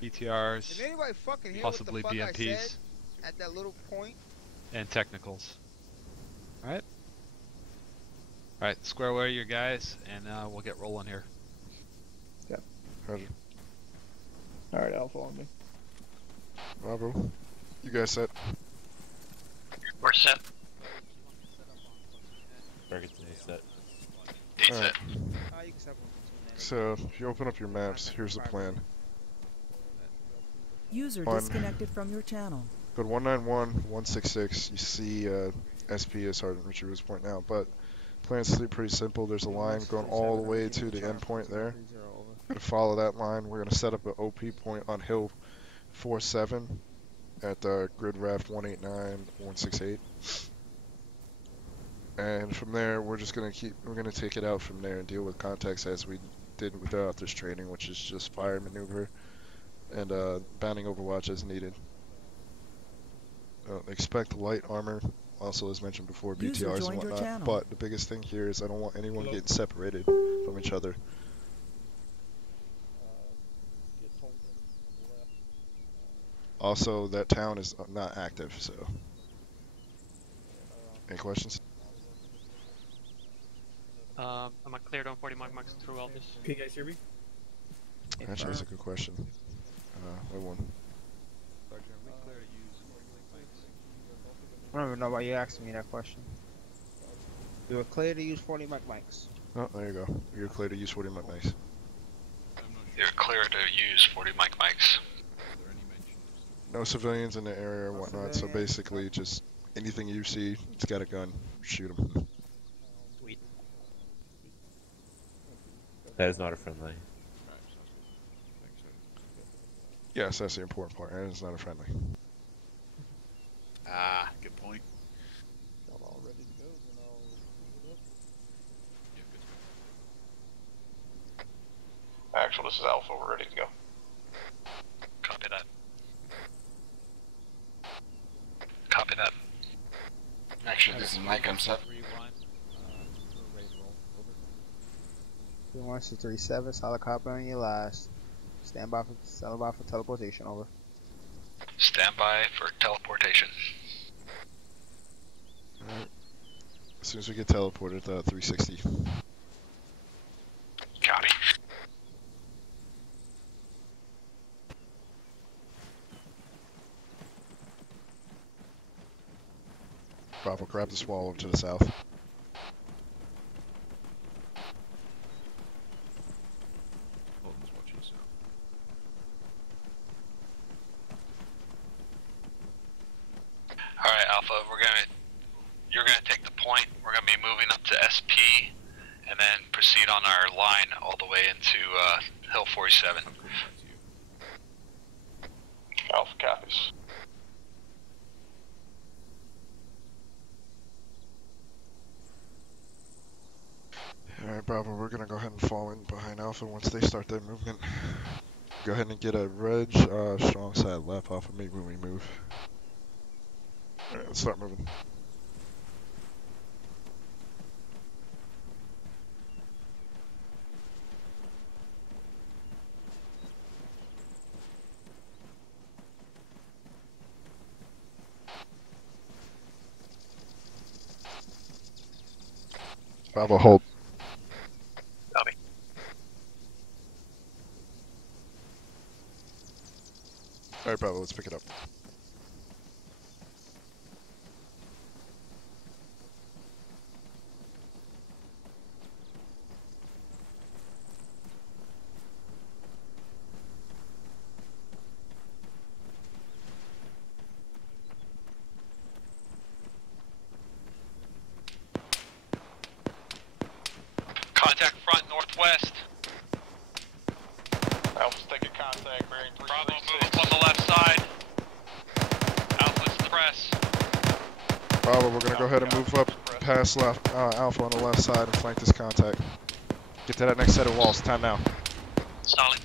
BTRs. Did anybody fucking hear Possibly what the fuck I BMPs. said at that little point? And technicals. Alright. Alright, square away your guys, and we'll get rolling here. Roger. Alright, Alpha on me. Bravo. You guys set? We're set. Target's set. D Alright. set. You can step on So, if you open up your maps, here's the plan. User On- disconnected from your channel. Go to 191.166. You see SP, as Sergeant Richard was pointing out, but plan's pretty simple. There's a line going all the way to the end point there. We're gonna follow that line. We're gonna set up an OP point on Hill 47 at grid raft 189.168. And from there, we're gonna take it out from there and deal with contacts as we did without this training, which is just fire maneuver and bounding overwatch as needed. Expect light armor, also as mentioned before, User BTRs and joined your whatnot. channel. But the biggest thing here is I don't want anyone getting separated from each other. Also, that town is not active, so. Any questions? Am I cleared on 40 marks through all this? Can you guys hear me? Actually, that's a good question. Wait one. I don't even know why you asking me that question. You were clear to use 40 mic mics. Oh, there you go. You're clear to use 40 mic mics. You're clear to use 40 mics. No civilians in the area or whatnot, so basically just anything you see, it's got a gun, shoot them. Sweet. That is not a friendly. Yes, that's the important part, and it's not a friendly. Ah, good point. All ready to go, then I'll load it up. Actual, this is Alpha. We're ready to go. Copy that. Copy that. Actually, this is Mike. I'm set. 31637, solid copy on your last. Stand by for teleportation, over. Stand by for teleportation. Alright. As soon as we get teleported, 360. Copy. Bravo, grab this wall over to the south. Alright, Alpha, you're gonna take the point. We're gonna be moving up to SP and then proceed on our line all the way into Hill 47. Alpha copies. Alright, Bravo, we're gonna go ahead and fall in behind Alpha once they start their movement. Go ahead and get a reg, strong side left off of me when we move. Alright, let's start moving. Bravo, hold. Copy. Alright, Bravo, let's pick it up. Contact front northwest. Alpha's taking contact, bearing 336. Bravo, move up on the left side. press. Bravo, we're gonna go ahead and move up past left Alpha on the left side and flank this contact. Get to that next set of walls. Time now. Solid.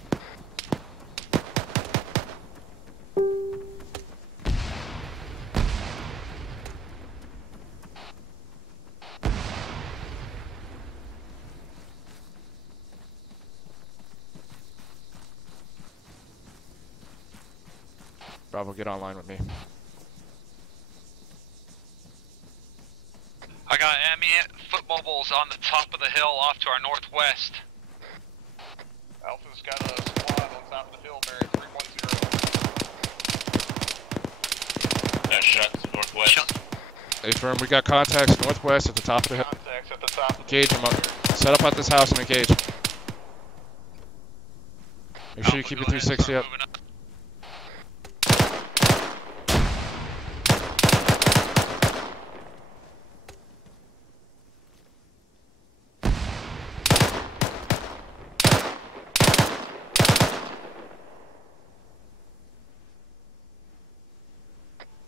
Bravo, get online with me. I got enemy foot mobiles on the top of the hill off to our northwest. Alpha's got a squad on top of the hill, Barry 310. Got shots northwest. Hey, firm, we got contacts northwest at the top of the hill. Contacts at the top of the Engage them up. Set up at this house and engage. Make sure you keep your 360 up.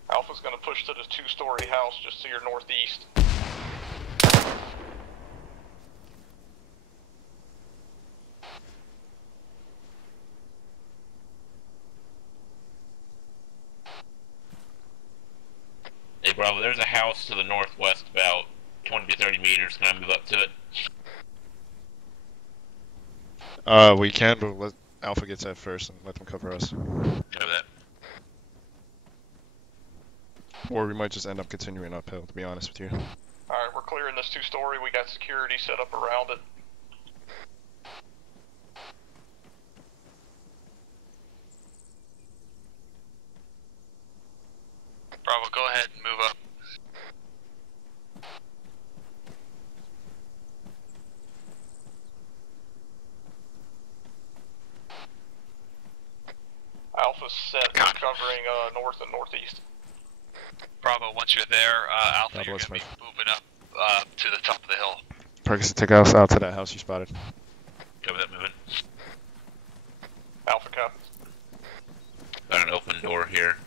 Alpha's gonna push to the 2-story house just to your northeast. Hey, Bravo, there's a house to the northwest about 20 to 30 meters. Can I move up to it? We can, but let Alpha get that first and let them cover us. Cover that. Or we might just end up continuing uphill, to be honest with you. Alright, we're clearing this 2-story. We got security set up around it. Bravo, go ahead and move up. Alpha's set. We're covering north and northeast. Bravo, once you're there, Alpha, you're gonna be moving up to the top of the hill. Perkins, take us out to that house you spotted. Cover that moving. Alpha copies. Got an open door here.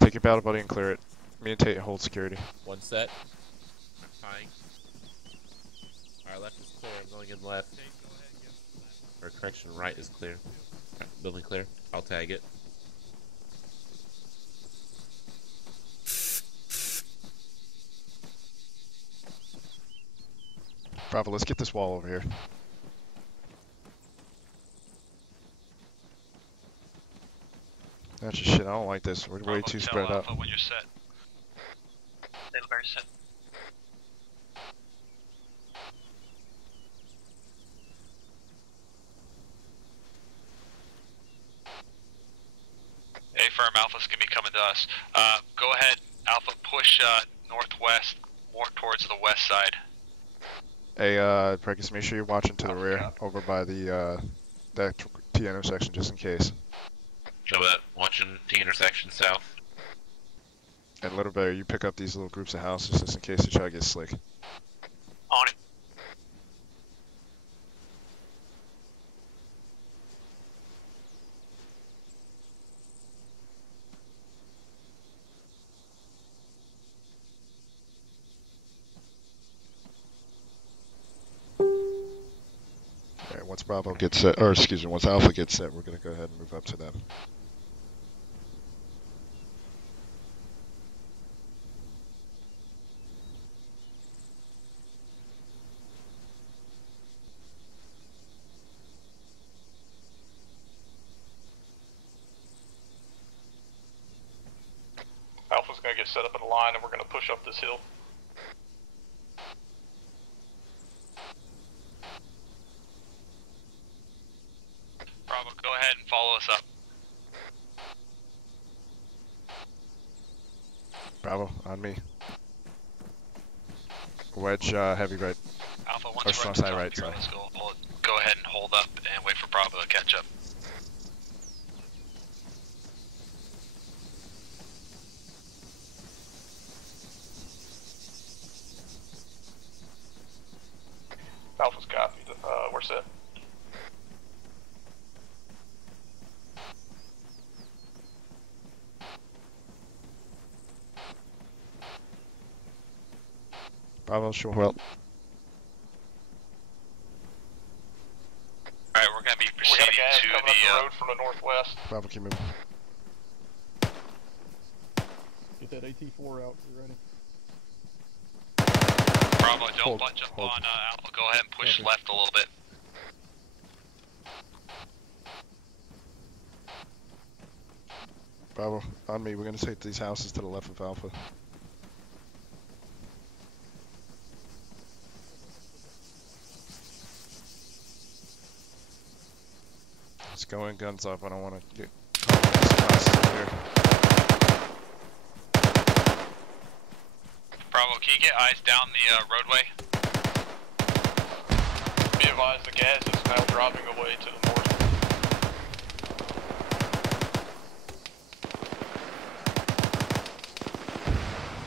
Take your battle buddy and clear it. Me and Tate hold security. One set. Tying. Our left is clear. I'm going in left. Or correction, right is clear. Right, building clear. I'll tag it. Bravo, let's get this wall over here. That's just shit, I don't like this. We're way too spread out. When you're set. Stay very set. A firm, Alpha's gonna be coming to us. Go ahead, Alpha, push northwest, more towards the west side. Hey, Perkins, make sure you're watching to the rear, over by the that T intersection, just in case. Cover that. Watching T intersection south. And Little Bear, you pick up these little groups of houses just in case they try to get slick. On it. Alright, once Bravo gets set, or excuse me, once Alpha gets set, we're gonna go ahead and move up to them. Alpha's gonna get set up in a line and we're gonna push up this hill. Bravo, go ahead and follow us up. Bravo, on me. Wedge, heavy right. Alpha, once Or we're strong up to side top right, here, sorry. let's go ahead and hold up and wait for Bravo to catch up. Alpha's copied. We're set. Bravo, sure, well. Alright, we're gonna be We got a proceeding gas to coming up the road from the northwest. Bravo, keep moving. Get that AT4 out. We're ready. Bravo, don't Hold, bunch up hold. on Alpha. Go ahead and push Okay. left a little bit. Bravo, on me. We're gonna take these houses to the left of Alpha. Let's go in, guns up. I don't want to get classes here. Bravo, can you get eyes down the roadway? Be advised, the gas is now dropping away to the north.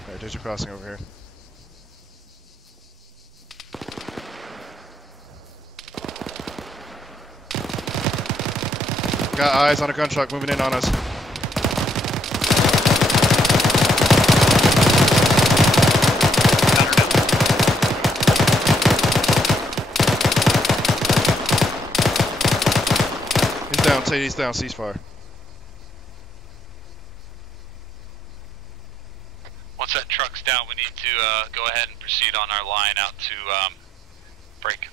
Alright, there's your crossing over here. Got eyes on a gun truck moving in on us. He's down, he's down, ceasefire. Once that truck's down, we need to go ahead and proceed on our line out to break.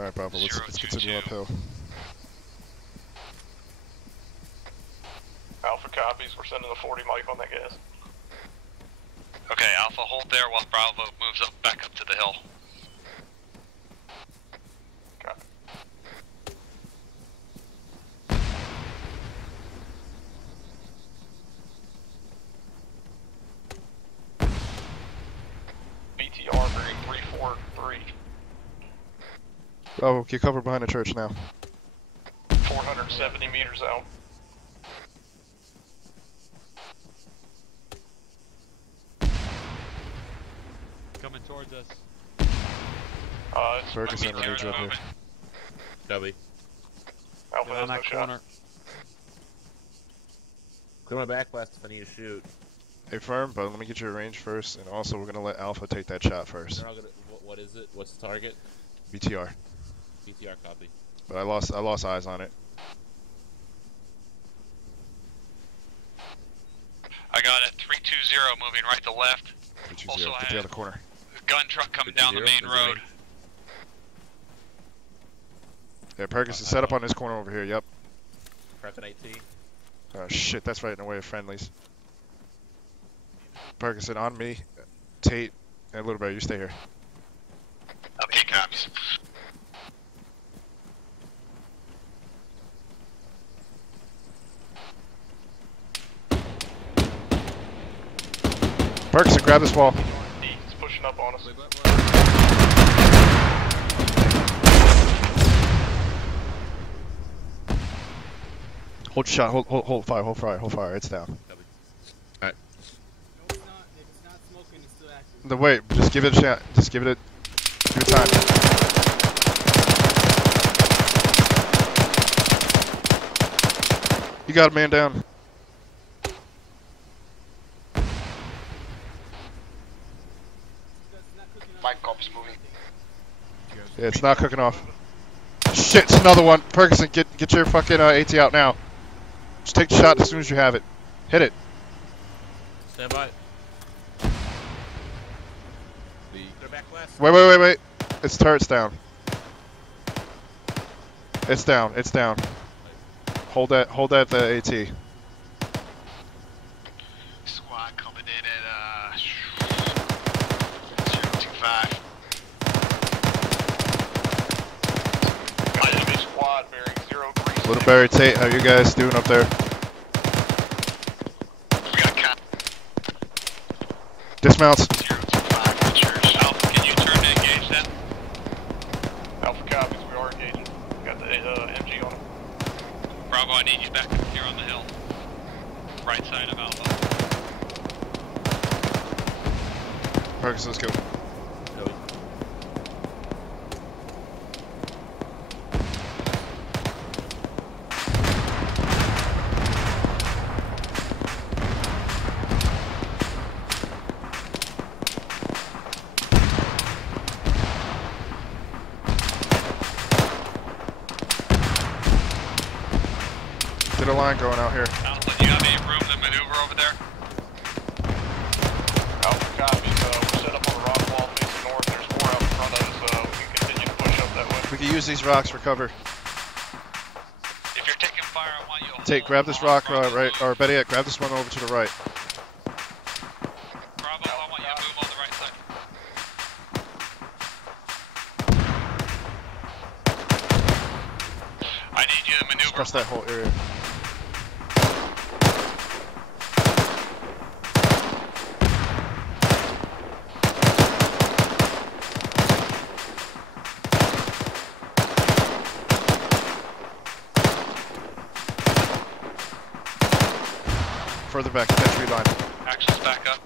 Alright, Bravo, let's continue uphill. Alpha copies, we're sending the 40 mic on that gas. Okay, Alpha, hold there while Bravo moves up back up to the hill. Copy. BTR bearing 343. Bravo, get cover behind the church now. 470 meters out. Coming towards us. It's Ferguson, I need you up here. W. Alpha Get has on no that shot. corner. Clear my back west if I need to shoot. Hey, firm, but let me get your range first, and also we're gonna let Alpha take that shot first. They're all gonna, what is it? What's the target? BTR. BTR copy. But I lost eyes on it. I got it, 320 moving right to left. 320, Also, get I the have other corner. a gun truck coming down the main 320, road. Yeah, Perkins is set up on this corner over here, yep. Prepping AT. Oh shit, that's right in the way of friendlies. Perkins on me, Tate, and Little Bear, you stay here. Okay, copies. Perkins, grab this wall. He's pushing up on us. Hold shot, hold fire, it's down. Alright. No, it's not. If it's not smoking, it's still active. The wait, just give it a shot, give it time. You got a man down. Mike cops moving. Yeah, it's not cooking off. Shit, it's another one. Perkins, get your fucking AT out now. Just take the shot as soon as you have it. Hit it. Stand by. They're back west. Wait. Its turret's down. It's down. Hold that the AT. Squad coming in at 025. My enemy squad bearing 03. Little Barry, Tate, how you guys doing up there? We got cap. Dismounts. 025 to church. Alpha, can you turn to engage them? Alpha copies, we are engaging. Got the MG on him. Bravo, I need you back up here on the hill. Right side of Alpha. Perkins, let's go. line going out here. Alpha, do you have any room to maneuver over there? Alpha copies. We're set up on the rock wall facing north. There's more out in front of us. We can continue to push up that way. We can use these rocks for cover. If you're taking fire, I want you to Grab this rock right, or better yet, grab this one over to the right. Bravo, I want you to move on the right side. I need you to maneuver. Across that whole area. Further back, infantry line. Actions back up.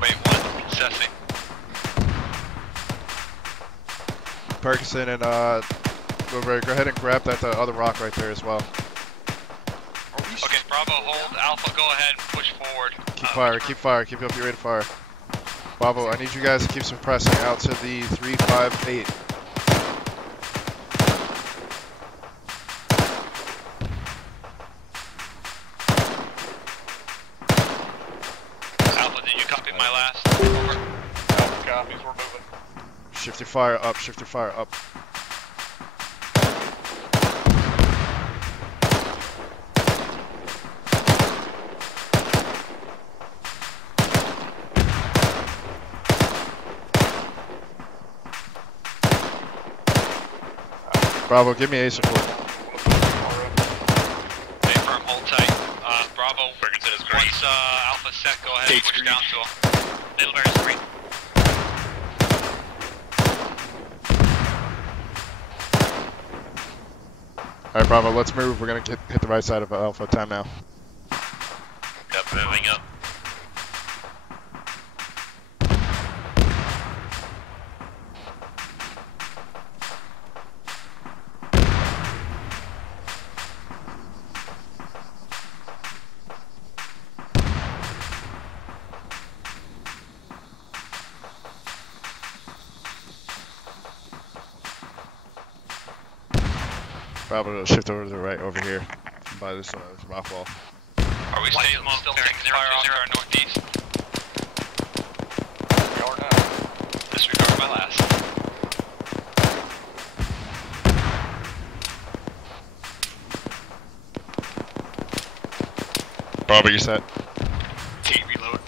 Wait, one, assessing. Ferguson and Blueberry, go ahead and grab that other rock right there as well. Okay, Bravo, hold. Alpha, go ahead and push forward. Keep fire, keep fire, keep up your rate of fire. Bravo, I need you guys to keep some pressing out to the 358. Alpha, did you copy my last? Over. Alpha copies. We're moving. Shift your fire up, shift your fire up. Bravo, give me A support. Stay firm, hold tight. Bravo, Ferguson is great. Once Alpha set, go ahead and push down to him. Middlebury's green. Alright, Bravo, let's move. We're gonna hit the right side of Alpha. Time now. Yep, moving up. Bravo, shift over to the right, over here, by this rock wall. Are we still taking fire off our northeast? We are now. Disregard my last. Bravo, you set. T reload.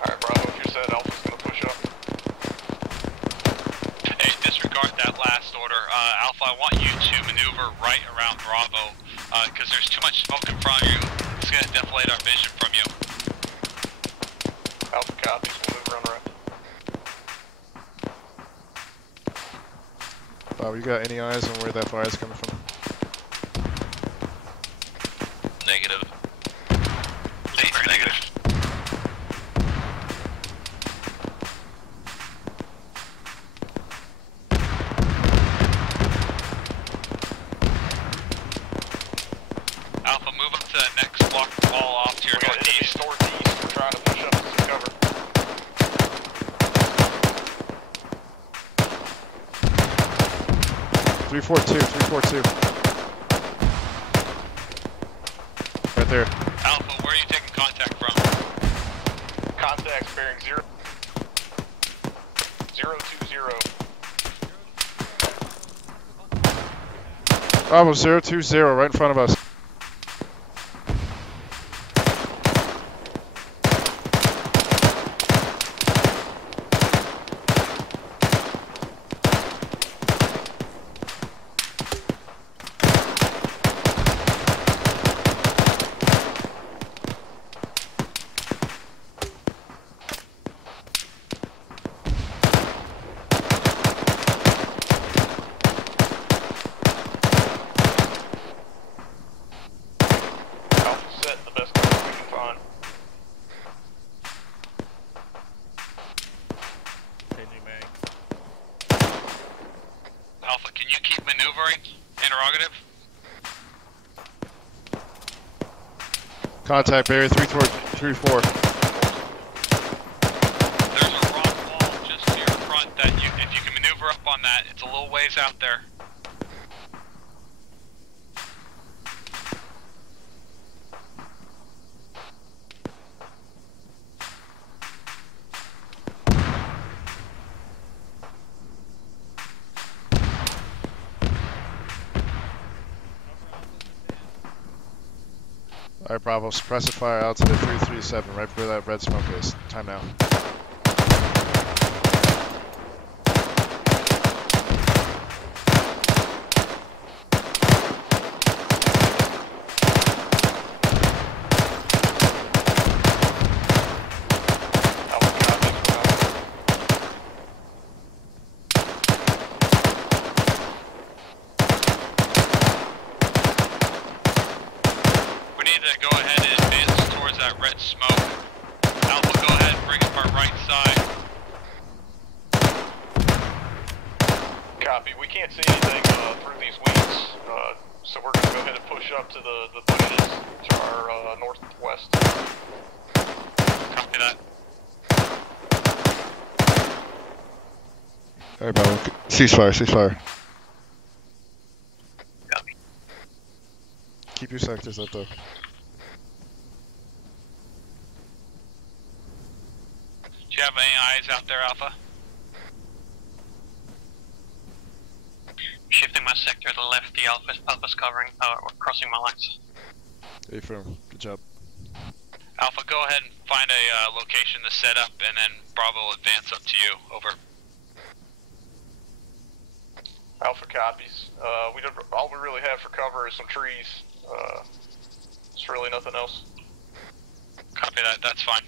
Alright, Bravo, if you're set, Alpha's gonna push up. Hey, disregard that last order. Alpha, I want you to maneuver right around Bravo, because there's too much smoke in front of you. It's gonna deflate our vision from you. Alpha copies. We'll move around right. Bravo, you got any eyes on where that fire is coming from? Negative. State's negative. Alpha, move up to that next block wall off to your northeast. Northeast. We're trying to push up to some cover. Three, 342. Right there. Alpha, where are you taking contact from? Contacts bearing 020. Bravo, 020, right in front of us. Contact barrier 3-4. There's a rock wall just to your front that you, if you can maneuver up on that, it's a little ways out there. Alright, Bravo, suppressive fire out to the 337, right where that red smoke is. Time now. Copy. We can't see anything through these weeds, so we're going to go ahead and push up to the bushes to our northwest. Copy that. Alright, Bravo. Ceasefire, ceasefire. Copy. Keep your sectors up, though. Do you have any eyes out there, Alpha? Shifting my sector to the left, the Alpha's covering, crossing my lines. Affirm. Good job. Alpha, go ahead and find a location to set up, and then Bravo will advance up to you. Over. Alpha copies. All we really have for cover is some trees. It's really nothing else. Copy that. That's fine.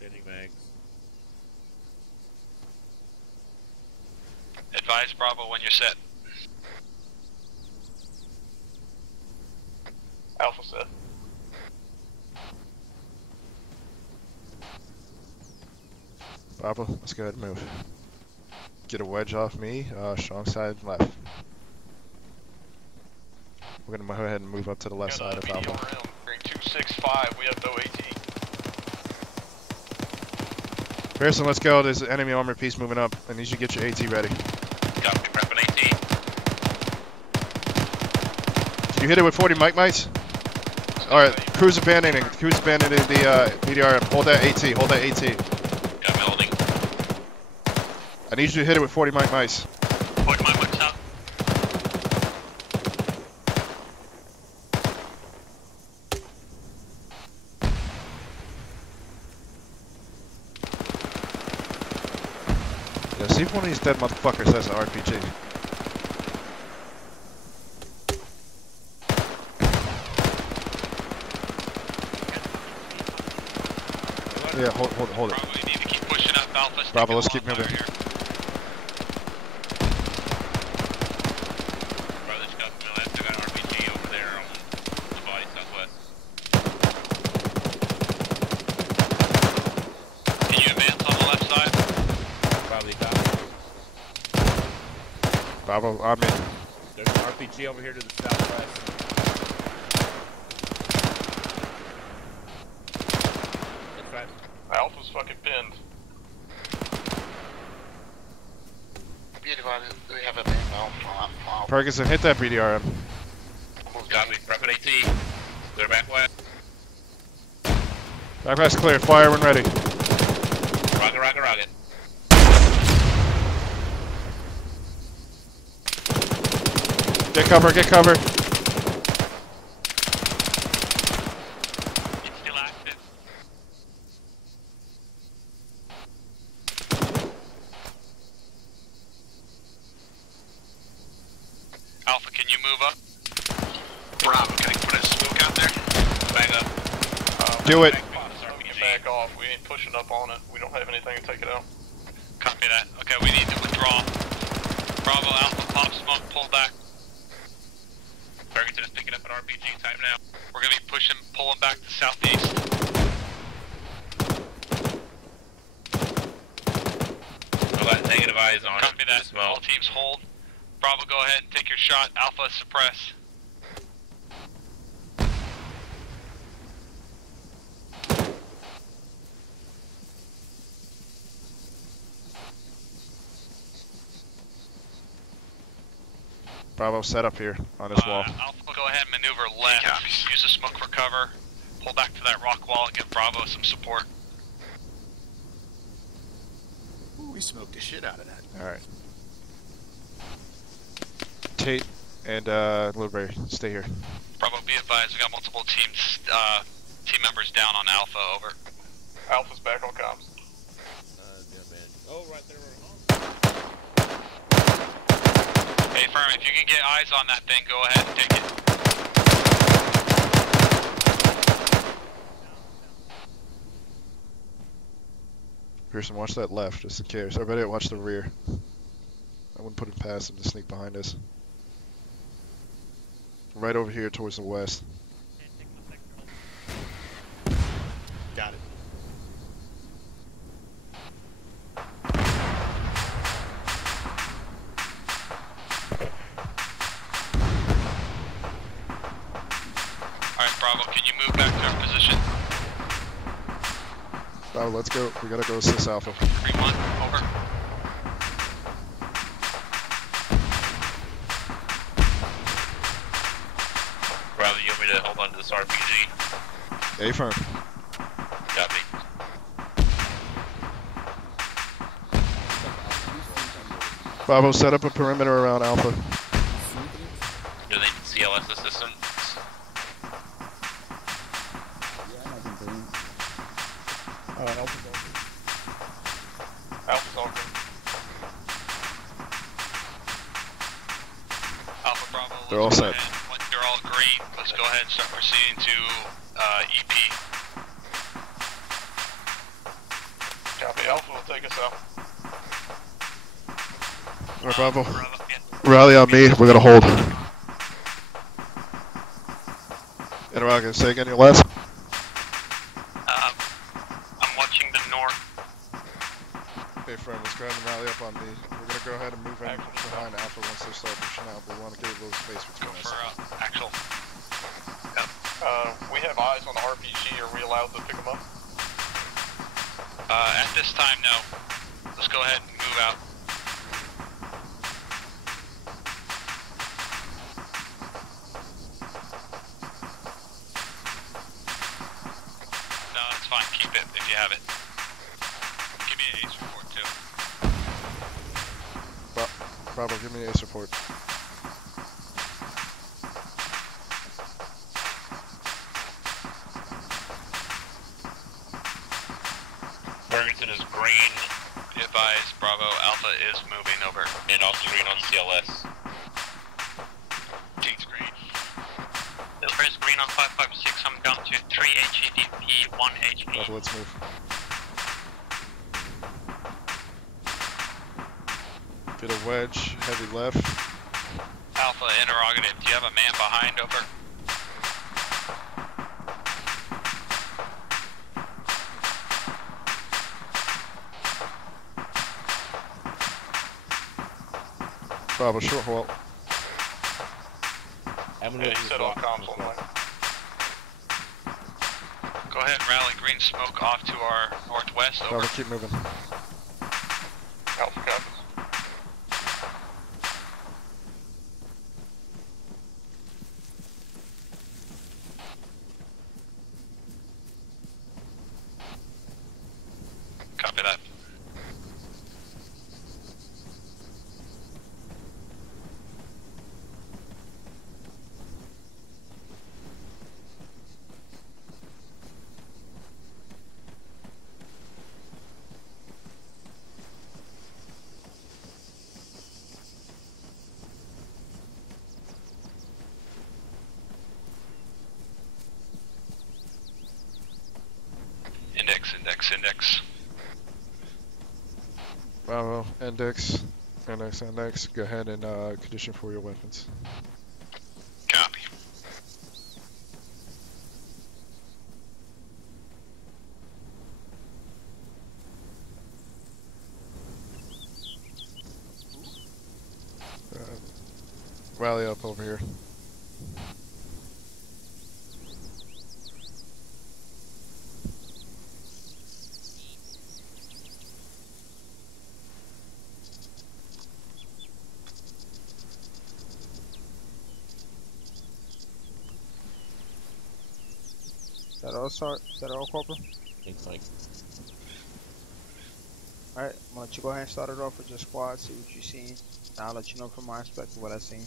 Changing mags. Advise Bravo when you're set. Alpha set. Bravo, let's go ahead and move. Get a wedge off me, strong side left. We're gonna go ahead and move up to the left side of Alpha. 265, we have no AT. Pearson, let's go. There's an enemy armor piece moving up. I need you to get your AT ready. Copy, prepping AT. Can you hit it with 40 mic mites? Alright, cruise abandoning. Cruise abandoning the BDRM. Hold that AT. Hold that AT. Yeah, I'm holding. I need you to hit it with 40 mic mice. 40 mic mics out. Yeah, see if one of these dead motherfuckers has an RPG. Yeah, hold it. Bravo, you need to keep pushing up, Alpha. Bravo, let's keep moving. Here. Bravo, let's go. I got an RPG over there on the body southwest. Can you advance on the left side? Probably copy. Bravo, on me. There's an RPG over here to the southwest. That's right. Alpha's fucking pinned. Do we have a name now? Ferguson, hit that BDRM. Copy, prepping AT. Clear back west. Back west clear. Fire when ready. Rocket, rocket, rocket. Get cover, get cover. It's still active. Alpha, can you move up? Bravo, can I put a smoke out there? Back up. Do it. Back off. We ain't pushing up on it. We don't have anything to take it out. Copy that. Okay, we need to withdraw. Bravo, Alpha, pop smoke, pull back. Ferguson is picking up an RPG. Time now. We're gonna be pushing, pulling back to southeast. I'll got negative eyes on Copy it. that. All teams hold. Bravo, go ahead and take your shot. Alpha, suppress. Bravo, set up here on this wall. Alpha, go ahead and maneuver left. Use the smoke for cover. Pull back to that rock wall and give Bravo some support. Ooh, we smoked the shit out of that. Alright. Tate and Littleberry, stay here. Bravo, be advised, we got multiple team members down on Alpha, over. Alpha's back on comms. Yeah, man. Oh, right there. Hey, Firm, if you can get eyes on that thing, go ahead and take it. Pearson, watch that left, just in case. Everybody watch the rear. I wouldn't put it past him to sneak behind us. Right over here towards the west. Got it. Alright, Bravo, can you move back to our position? Bravo, let's go. We gotta go assist Alpha. 3-1, over. Bravo, you want me to hold on to this RPG? A-firm. Got me. Bravo, set up a perimeter around Alpha. Do they need CLS assistance? Alpha's open. Alpha's open. Alpha, Bravo, They're all set. When you're all green, let's go ahead and start proceeding to EP. Copy. Alpha will take us out. Alright, Bravo. Rally on me. We're gonna hold. Interrogator, say again your last. I'm watching the north. Okay, friend, let's go ahead and rally up on me. We're gonna go ahead and move in behind Alpha once they start pushing out. We want to get a little space between us. Axel. We have eyes on the RPG. Are we allowed to pick them up? At this time, no. Let's go ahead and move out. No, that's fine. Keep it if you have it. Give me an ace report, too. Bravo, give me an ace report. Ferguson is green. Be advised, Bravo, Alpha is moving over. And also green on CLS. Tate's green. Silver is green on 556. I'm down to 3 HEDP, 1 HP. Bravo, let's move. Get a wedge, heavy left. Alpha, interrogative. Do you have a man behind, over? Bravo, short halt. I'm gonna Yeah, he said all comms online. Go ahead and rally green smoke off to our northwest, over. Bravo, keep moving. Alpha copies. Copy that. Index. Bravo, index. Go ahead and condition for your weapons. Copy. rally up over here. Is that all, Sart? Is that all, Corporal? Thanks, Mike. Alright, I'm gonna let you go ahead and start it off with your squad, see what you seen. And I'll let you know from my perspective what I seen.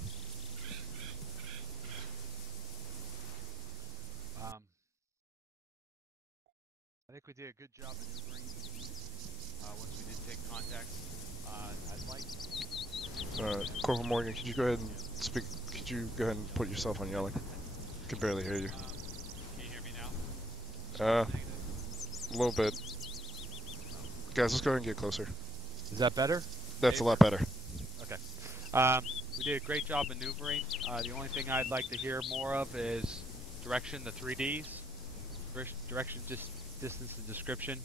I think we did a good job maneuvering once we did take contact. I'd like. Corporal Morgan, could you go ahead and speak? Could you go ahead and put yourself on yelling? I can barely hear you. Can you hear me A now? little bit. Guys, let's go ahead and get closer. Is that better? That's a lot better. Okay. We did a great job maneuvering. The only thing I'd like to hear more of is direction, the 3Ds. Direction, distance, and description.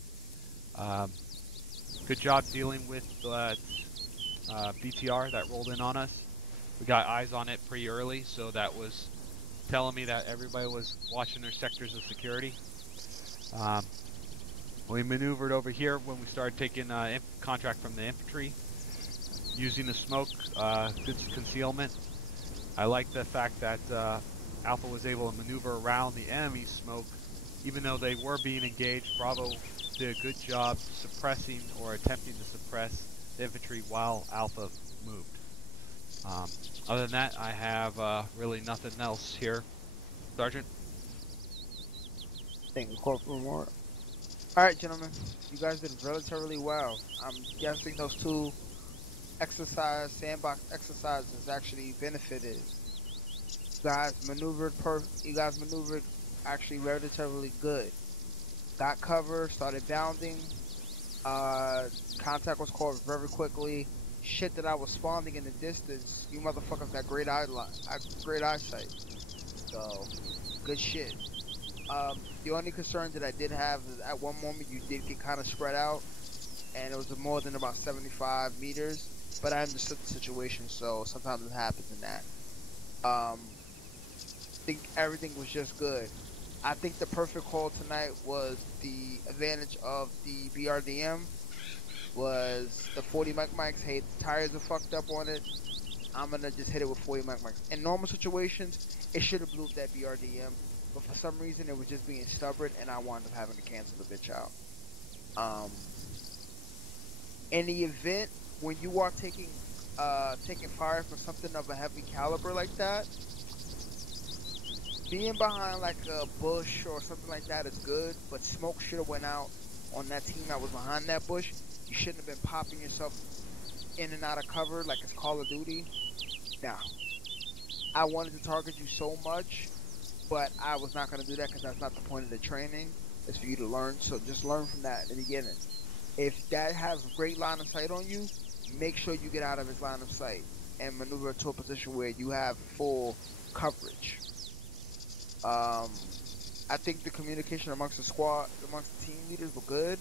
Good job dealing with BTR that rolled in on us. We got eyes on it pretty early, so that was telling me that everybody was watching their sectors of security. We maneuvered over here when we started taking contract from the infantry, using the smoke, good concealment. I like the fact that Alpha was able to maneuver around the enemy's smoke, even though they were being engaged. Bravo did a good job suppressing or attempting to suppress the infantry while Alpha moved. Other than that, I have really nothing else here. Sergeant? Thank you, Corporal Moore. Alright, gentlemen. You guys did relatively well. I'm guessing those two sandbox exercises actually benefited. You guys maneuvered actually relatively good. Got cover, started bounding. Contact was called very quickly. Shit that I was spawning in the distance. You motherfuckers got great eyesight. So, good shit. The only concern that I did have is at one moment you did get kind of spread out, and it was more than about 75 meters. But I understood the situation, so sometimes it happens in that. I think everything was just good. I think the perfect call tonight was the advantage of the BRDM was the 40 mics. Hey, the tires are fucked up on it. I'm gonna just hit it with 40 mics. In normal situations, it should have blew up that BRDM, but for some reason it was just being stubborn, and I wound up having to cancel the bitch out. In the event when you are taking fire from something of a heavy caliber like that, being behind like a bush or something like that is good, but smoke should have went out on that team that was behind that bush. You shouldn't have been popping yourself in and out of cover like it's Call of Duty. Now, I wanted to target you so much, but I was not going to do that because that's not the point of the training. It's for you to learn, so just learn from that in the beginning. If that has great line of sight on you, make sure you get out of his line of sight and maneuver to a position where you have full coverage. I think the communication amongst the squad, amongst the team leaders were good.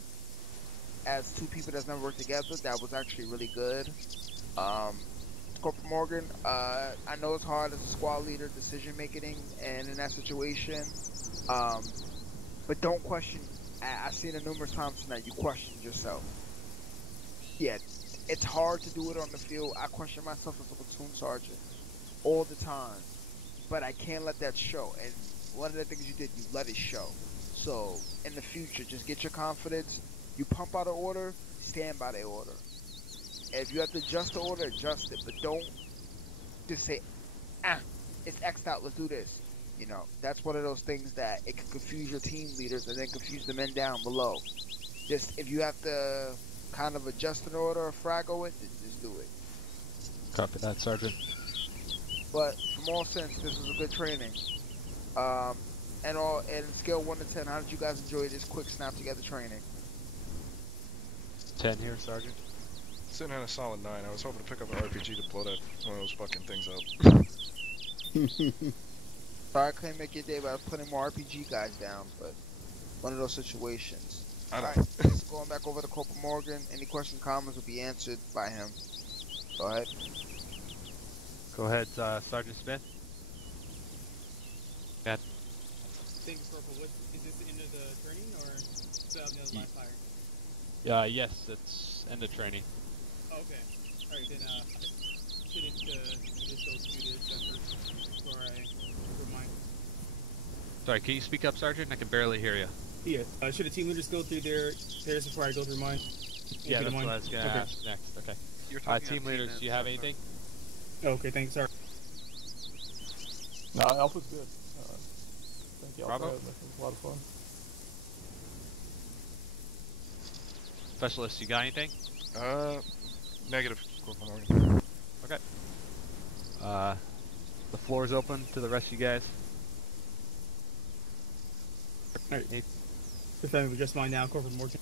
As two people that's never worked together, that was actually really good. Corporal Morgan, I know it's hard as a squad leader, decision making, and in that situation, but don't question. I've seen it numerous times tonight. You questioned yourself. Yeah, it's hard to do it on the field. I question myself as a platoon sergeant all the time, but I can't let that show. And one of the things you did, you let it show. So in the future, just get your confidence. You pump out an order, stand by the order. If you have to adjust the order, adjust it, but don't just say, it's X'd out, let's do this. You know, that's one of those things that it can confuse your team leaders and then confuse the men down below. Just, if you have to kind of adjust an order or fraggle it, just do it. Copy that, Sergeant. But from all sense, this was a good training. And scale 1 to 10, how did you guys enjoy this quick snap together training? 10 here, Sergeant. Sitting at a solid 9. I was hoping to pick up an RPG to blow that one of those fucking things up. Sorry I couldn't make your day, but I was putting more RPG guys down, but one of those situations. Alright, just going back over to Corporal Morgan. Any questions, comments will be answered by him. Go ahead. Go ahead, Sergeant Smith. Go ahead. Thank you, Purple. What, is this the end of the training or still have another live fire? Yes, it's end of training. Okay. Alright, then should it just go through this first before I remind? Sorry, can you speak up, Sergeant? I can barely hear you. Yes. Should the team leaders go through theirs before I go through mine? Yeah, that's what I was gonna ask next. Okay. Team leaders, do you have anything? Okay, thanks, sir. No, Alpha's good. Thank y'all Bravo. for having us. It was a lot of fun. Specialist, you got anything? Negative. Corporal Morgan. Okay. The floor is open to the rest of you guys. Alright. Defending just mine now, Corporal Morgan.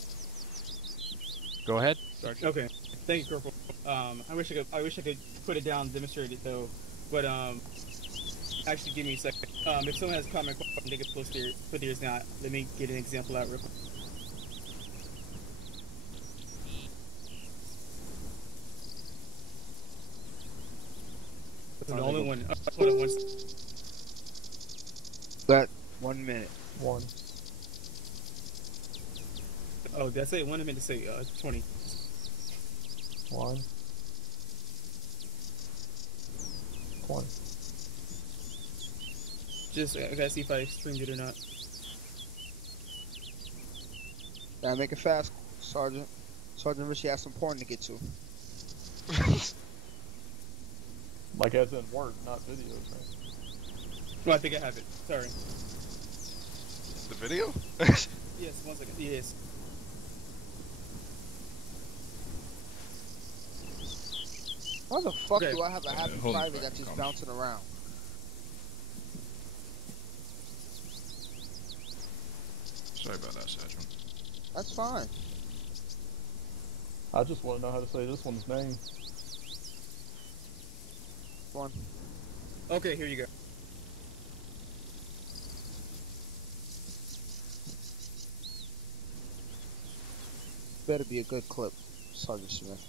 Go ahead, Sergeant. Okay. Thank you, Corporal. I wish I could put it down and demonstrate it though. But actually give me a second. If someone has a comment, they can post their put theirs now. Let me get an example out real quick. The only one. Hold on, Got 1 minute. One. Oh, did I say 1 minute to say 20? One. 20. Just I gotta see if I streamed it or not. Gotta make it fast, Sergeant. Sergeant Richie has some porn to get to. Like as in word, not videos, right? Well, I think I have it. Sorry. The video? Yes, 1 second. Yes. Why the fuck Okay. do I have a happy hold on, private that's just bouncing around? Sorry about that, Sergeant. That's fine. I just want to know how to say this one's name. One. Okay, here you go. Better be a good clip, Sergeant Smith.